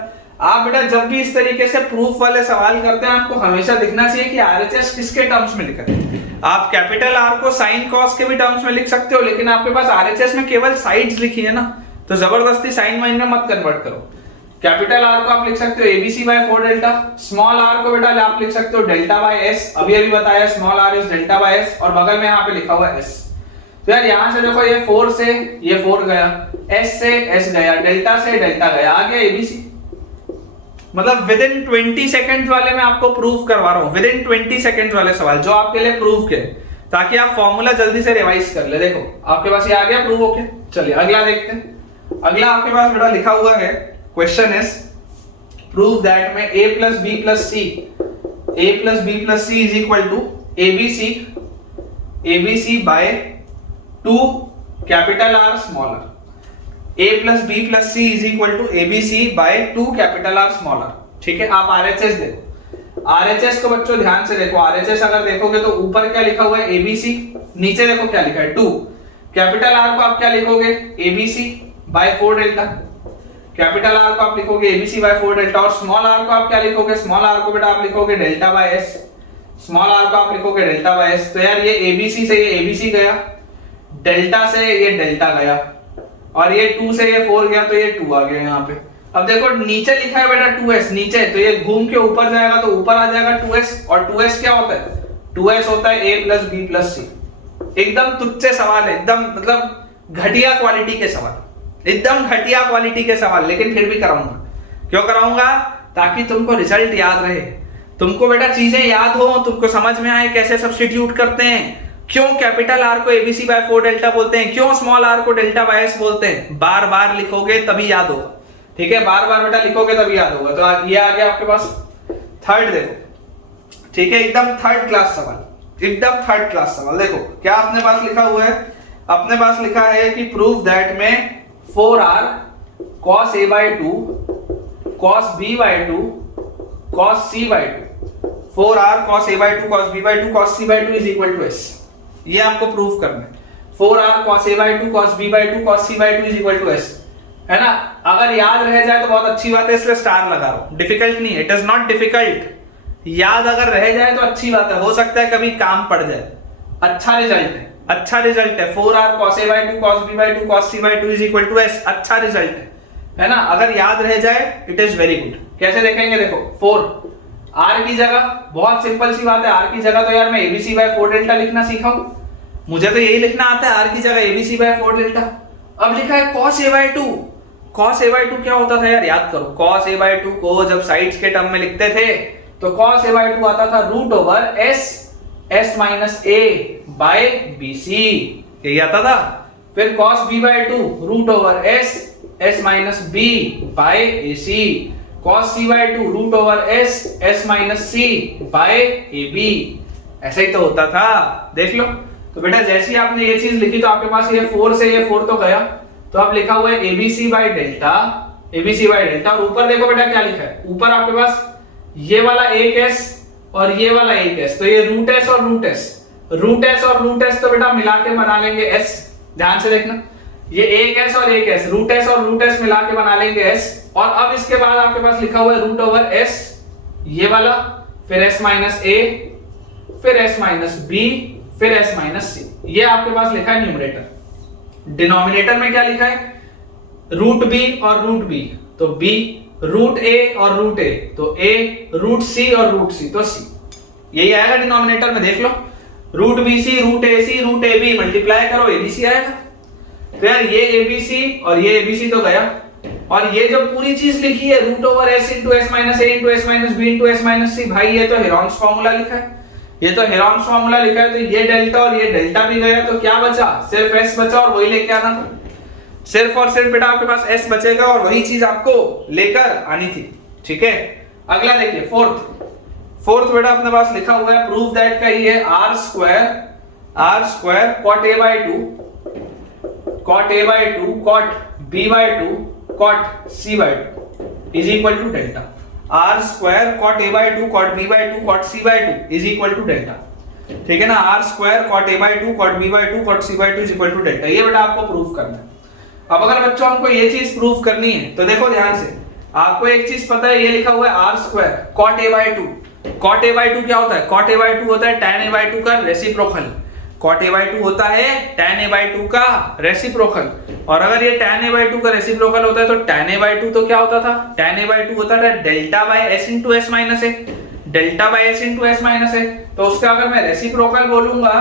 आप बेटा जब भी इस तरीके से प्रूफ वाले सवाल करते हैं, आपको हमेशा दिखना चाहिए कि RHS किसके टर्म्स में लिखा है। आप कैपिटल R को साइन कॉस के भी टर्म्स में लिख सकते हो, लेकिन आपके पास RHS में केवल साइड्स लिखी है ना, तो जबरदस्ती साइन वाइन में मत कन्वर्ट करो। कैपिटल R को आप लिख सकते हो ABC by 4 delta, small r को बेटा आप लिख सकते हो डेल्टा बाय s। अभी बताया small r is delta by s, और बगल में यहाँ पे लिखा हुआ है s। तो यार यहाँ से देखो ये 4 से ये 4 गया, s से s गया, डेल्टा से डेल्टा गया, आ गया ABC। मतलब विद इन 20 सेकंड्स वाले मैं आपको प्रूफ करवा रहा हूं, विद इन 20 सेकंड्स वाले सवाल जो आपके लिए प्रूफ के, ताकि आप फॉर्मूला जल्दी से रिवाइज कर ले। देखो आपके पास ये आ गया प्रूफ, ओके। चलिए अगला देखते हैं। अगला आपके पास बेटा लिखा हुआ है, क्वेश्चन इज प्रूव दैट में a plus b plus c is equal to ABC by 2 capital R small r। a plus b plus c is equal to ABC by 2 capital R small r। ठीक है, आप RHS देखो, RHS को बच्चों ध्यान से देखो। RHS अगर देखोगे तो ऊपर क्या लिखा हुआ है ABC, नीचे देखो क्या लिखा है 2। कैपिटल R को आप क्या लिखोगे? ABC by 4 delta. Capital R को आप लिखोगे ABC बाय 4 डेल्टा, और स्मॉल r को आप क्या लिखोगे? स्मॉल r को बेटा आप लिखोगे delta by s। Small r को आप लिखोगे डेल्टा बाय s। तो यार ये ABC से ये ABC गया, डेल्टा से ये डेल्टा गया, और ये 2 से ये 4 गया, तो ये 2 आ गया यहाँ पे। अब देखो नीचे लिखा है बेटा 2s नीचे, तो ये घूम के ऊपर जाएगा तो ऊपर आ जाएगा 2s, और 2s क्या होता है? 2s होता है a plus b plus c। एकदम तुच्छ सवाल है, एकदम मतलब घटिया क्वालिटी के सवाल, एकदम घटिया क्वालिटी के सवाल, लेकिन फिर भी कराऊंगा। क्यों कराऊंगा? ताकि तुमको रिजल्ट याद रहे, तुमको बेटा चीजें याद हो, तुमको समझ में आए कैसे सब्स्टिट्यूट करते हैं, क्यों कैपिटल R को ABC बाय 4 डेल्टा बोलते हैं, क्यों स्मॉल r को डेल्टा बाय s बोलते हैं। बार बार लिखोगे तभी याद होगा। ठीक है, बार बार बेटा लिखोगे तभी याद होगा। तो ये आ गया आपके पास थर्ड, देखो ठीक है, एकदम थर्ड क्लास सवाल, एकदम थर्ड क्लास सवाल। देखो क्या अपने पास लिखा हुआ है, अपने पास लिखा है कि प्रूव दैट में 4r cos a by 2 cos b by 2 cos c by 2, 4r cos a by 2 cos b by 2 cos c by 2 is equal to s। ये आपको प्रूफ करना है। 4r cos a by 2 cos b by 2 cos c by 2 is equal to s, है ना। अगर याद रह जाए तो बहुत अच्छी बात है, इसलिए स्टार लगा रहा हूं। डिफिकल्ट नहीं है, इट इज नॉट डिफिकल्ट। याद अगर रह जाए तो अच्छी बात है, हो सकता है कभी काम पड़ जाए। अच्छा रिजल्ट है, अच्छा रिजल्ट है। 4r cos a by 2 cos b by 2 cos c by 2 is equal to s, अच्छा रिजल्ट है ना। अगर याद रह जाए इट इज वेरी गुड। कैसे देखेंगे? देखो 4 r की जगह, बहुत सिंपल सी बात है, r की जगह तो यार मैं ABC बाय 4 डेल्टा लिखना सीखा हूं, मुझे तो यही लिखना आता है, r की जगह ABC बाय 4 डेल्टा। अब लिखा है cos a by 2, cos a by 2 क्या होता था यार, याद करो। cos a by 2 को जब साइड्स के टर्म में लिखते थे तो cos a by 2 आता था root over s minus a by bc, यही आता था। फिर cos b by 2 root over s minus b by ac, cos c by 2 root over s minus c by ab। ऐसा ही तो होता था, देख लो। तो बेटा जैसे ही आपने ये चीज लिखी तो आपके पास ये 4 से ये 4 तो गया, तो अब लिखा हुआ है ABC by delta, ABC by delta, और ऊपर देखो बेटा क्या लिखा है, ऊपर आपके पास ये वाला एक s और ये वाला एक s, तो ये रूट s और रूट s, रूट s और रूट s तो बेटा मिला के बना लेंगे s। ध्यान से देखना, ये एक एस और एक एस, रूट एस और रूट एस मिला के बना लेंगे एस, और अब इसके बाद आपके पास लिखा हुआ है रूट ओवर एस ये वाला, फिर एस माइनस ए, फिर एस माइनस बी, फिर एस माइनस सी, ये आपके पास लिखा है न्यूमरेटर। डिनोमिनेटर में क्या लिखा है, रूट बी और रूट बी, तो बी, रूट ए और रूट ए, तो ए, रूट सी और रूट सी, तो सी, यही आएगा डिनोमिनेटर में। देख लो, root B C, root A C, root A B multiply करो, एबीसी आएगा। तो यार ये एबीसी और ये एबीसी तो गया, और ये जो पूरी चीज लिखी है root over S into S minus A into S minus B into S minus C, भाई ये तो हेरोन्स फार्मूला लिखा है, ये तो हेरोन्स फार्मूला लिखा है, तो ये डेल्टा और ये डेल्टा भी गया, तो क्या बचा, सिर्फ एस बचा, और वही लेके आना था। सिर्फ और सिर्फ बेटा आपके पास एस बचेगा और वही चीज आपको लेकर आनी थी, ठीक है। अगला देखिए फोर्थ बेटा अपने पास लिखा हुआ है प्रूव दैट का ये है R square cot A by 2 cot B by 2 cot C by 2 is equal to delta. R square cot A by 2 cot B by 2 cot C by 2 is equal to delta, ठीक है ना। R square cot A by 2 cot B by 2 cot C by 2 is equal to delta, ये बेटा आपको prove करना है। अब अगर बच्चों हमको ये चीज प्रूव करनी है तो देखो ध्यान से, आपको एक चीज पता है, ये लिखा हुआ है R square cot A by 2, cot A by 2 क्या होता है, कॉट ए बाय 2 होता है tan ए बाय 2 का रेसिप्रोकल, कॉट ए बाय 2 होता है tan ए बाय 2 का रेसिप्रोकल, और अगर ये tan ए बाय 2 का रेसिप्रोकल होता है तो tan ए बाय 2 तो क्या होता था, tan ए बाय 2 होता था delta by S into S minus A, delta by S into S minus A, तो उसका अगर मैं रेसिप्रोकल बोलूंगा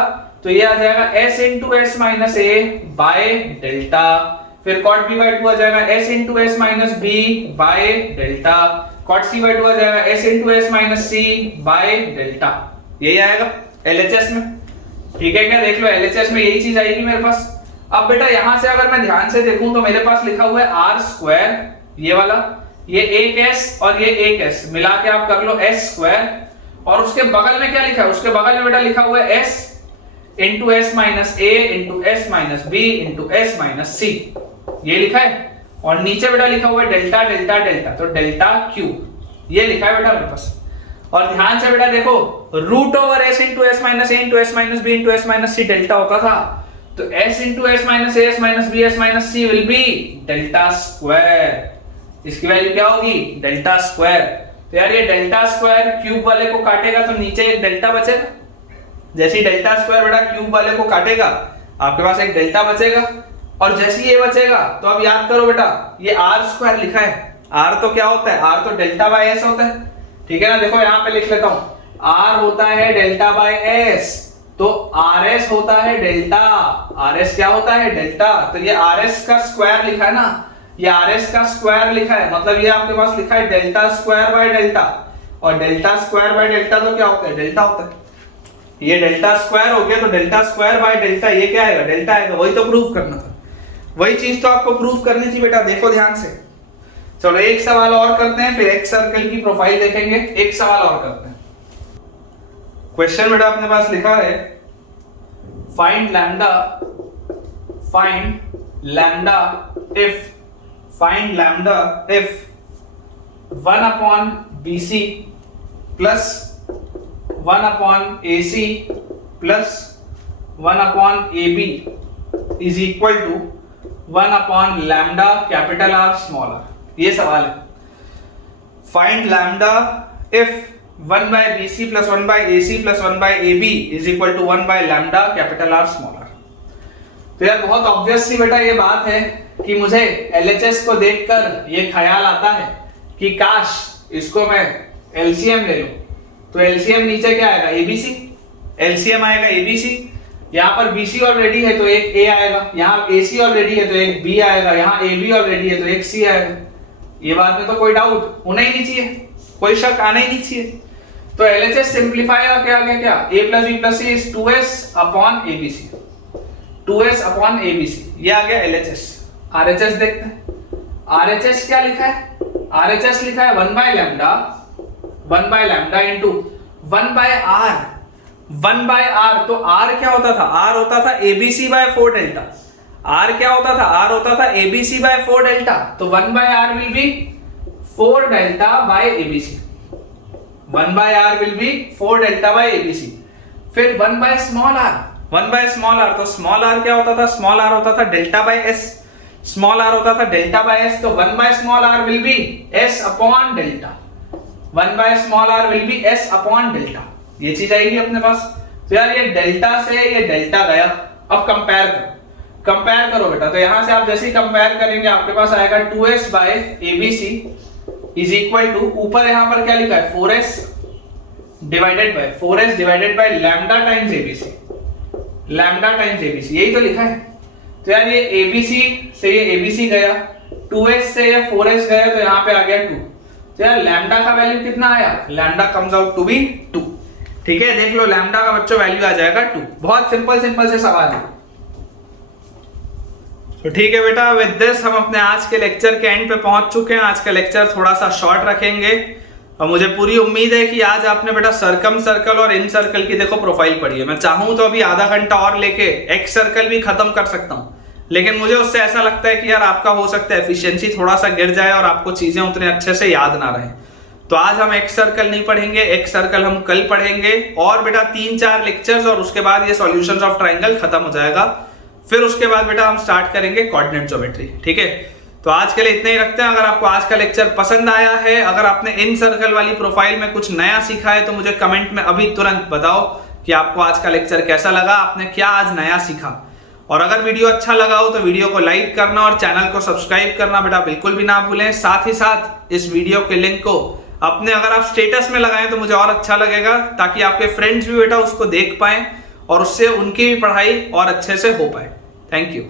तो ये आ जाएगा S into S minus A by delta, फिर cot b by 2 आ जाएगा s into s minus b by delta, cot c by 2 आ जाएगा s into s minus c by delta, यही आएगा LHS में, ठीक है क्या। देख लो LHS में यही चीज आएगी मेरे पास। अब बेटा यहां से अगर मैं ध्यान से देखूं तो मेरे पास लिखा हुआ है आर स्क्वायर ये वाला, ये एक s और ये एक s मिला के आप कर लो s स्क्वायर, और उसके बगल में क्या लिखा है, उसके बगल में बेटा लिखा हुआ है s into s minus a into s minus b into s minus c, ये लिखा है, और नीचे बेटा लिखा हुआ है डेल्टा डेल्टा डेल्टा, तो डेल्टा क्यू, ये लिखा है बेटा मेरे पास। और ध्यान से बेटा देखो, root over S into S minus A into S minus B into S minus C delta होता था, तो S into S minus A S minus B S minus C will be delta square, इसकी value क्या होगी, delta square. तो यार ये delta square cube वाले को काटेगा तो नीचे एक डेल्टा बचेगा, जैसे ही डेल्टा स्क्वायर बेटा क्यूब वाले को काटेगा आपके पास एक डेल्टा बचेगा, और जैसे ये बचेगा तो अब याद करो बेटा ये आर स्क्वायर लिखा है, आर तो क्या होता है, आर तो डेल्टा बाय एस होता है, ठीक है ना। देखो यहाँ पे लिख लेता हूं, आर होता है डेल्टा बाय एस, तो आर एस होता है डेल्टा, आर एस क्या होता है डेल्टा, तो ये आर एस का स्क्वायर लिखा है ना, ये आर एस का स्क्वायर लिखा है, मतलब ये आपके पास लिखा है डेल्टा स्क्वायर बाय डेल्टा, और डेल्टा स्क्वायर बाय डेल्टा तो क्या होता है, डेल्टा होता है। ये डेल्टा स्क्वायर हो गया तो डेल्टा स्क्वायर बाय डेल्टा ये क्या आएगा, डेल्टा आएगा, वही तो प्रूफ करना था, वही चीज तो आपको प्रूफ करनी थी बेटा। देखो ध्यान से, चलो एक सवाल और करते हैं, फिर एक सर्कल की प्रोफाइल देखेंगे, एक सवाल और करते हैं। क्वेश्चन बेटा अपने पास लिखा है find lambda if 1 upon BC plus 1 upon AC plus 1 upon AB is equal to 1 upon lambda capital R small r, ये सवाल है। Find lambda if 1 by BC plus 1 by AC plus 1 by AB is equal to 1 by lambda capital R small r। तो यार बहुत obvious सी बेटा ये बात है कि मुझे LHS को देखकर ये ख्याल आता है कि काश इसको मैं LCM ले लूं, तो LCM नीचे क्या आएगा, ABC, LCM आएगा ABC, यहाँ पर BC ऑलरेडी है तो एक A आएगा, यहाँ AC ऑलरेडी है तो एक B आएगा, यहाँ AB ऑलरेडी है तो एक C आएगा। ये बात में तो कोई डाउट होना ही नहीं चाहिए, कोई शक आना ही नहीं चाहिए। तो LHS सिंपलीफाई क्या आ गया, क्या A plus B plus C is 2S upon ABC, 2S upon ABC, ये आ गया LHS। RHS देखते हैं, RHS क्या लिखा है, RHS लिखा है 1 by lambda into 1 by R, 1 by R, तो R क्या होता था, R होता था ABC by 4 डेल्टा, R क्या होता था, R होता था ABC by 4 डेल्टा, तो 1 by R will be 4 delta by ABC, 1 by R will be 4 delta by ABC। फिर 1 by small r, 1 by small r, तो small r क्या होता था, small r होता था delta by S, small R होता था डेल्टा बाय एस, तो 1 by small R will be S upon delta, 1 by small R will be S upon delta, ये चीज आएगी अपने पास। तो यार ये डेल्टा से ये डेल्टा गया, अब कंपेयर करो बेटा। तो यहां से आप जैसे ही कंपेयर करेंगे आपके पास आएगा 2s by ABC is equal to, ऊपर यहां पर क्या लिखा है 4s divided by lambda times ABC, lambda times ABC, यही तो लिखा है। तो यार ये एबीसी से ये एबीसी गया, 2s से ये 4s गया, तो यहां पे आ गया 2। तो यार लैम्डा का वैल्यू कितना आया, lambda comes out to be 2। ठीक है, देख लो लैम्डा का बच्चों वैल्यू आ जाएगा 2। बहुत सिंपल से सवाल है। तो ठीक है बेटा, विद दिस हम अपने आज के लेक्चर के एंड पे पहुंच चुके हैं। आज का लेक्चर थोड़ा सा शॉर्ट रखेंगे और मुझे पूरी उम्मीद है कि आज आपने बेटा सर्कम सर्कल और इन सर्कल की देखो प्रोफाइल पढ़ी है। मैं चाहूं तो अभी आधा घंटा और लेके एक्स सर्कल भी खत्म कर सकता हूं, लेकिन मुझे उससे ऐसा लगता है कि यार आपका हो सकता है एफिशिएंसी थोड़ा सा गिर जाए और आपको चीजें उतने अच्छे से याद ना रहे। तो आज हम एक्स सर्कल नहीं पढ़ेंगे, एक्स सर्कल हम कल पढ़ेंगे। और बेटा 3-4 लेक्चर्स और उसके बाद ये सॉल्यूशंस ऑफ ट्राइंगल खत्म हो जाएगा। फिर उसके बाद बेटा हम स्टार्ट करेंगे कोऑर्डिनेट ज्योमेट्री। ठीक है, तो आज के लिए इतना ही रखते हैं। अगर आपको आज का लेक्चर पसंद आया है, अगर आपने इन सर्कल वाली प्रोफाइल में कुछ नया सीखा है, तो मुझे कमेंट में अभी तुरंत बताओ कि आपको आज का लेक्चर कैसा लगा, आपने क्या आज नया सीखा। और अगर वीडियो अच्छा लगा हो तो वीडियो को लाइक करना और चैनल को सब्सक्राइब करना बेटा बिल्कुल भी ना भूलें। साथ ही साथ इस वीडियो के लिंक को अपने अगर आप स्टेटस में लगाएं तो मुझे और अच्छा लगेगा, ताकि आपके फ्रेंड्स भी बेटा उसको देख पाएं और उससे उनकी भी पढ़ाई और अच्छे से हो पाए। Thank you.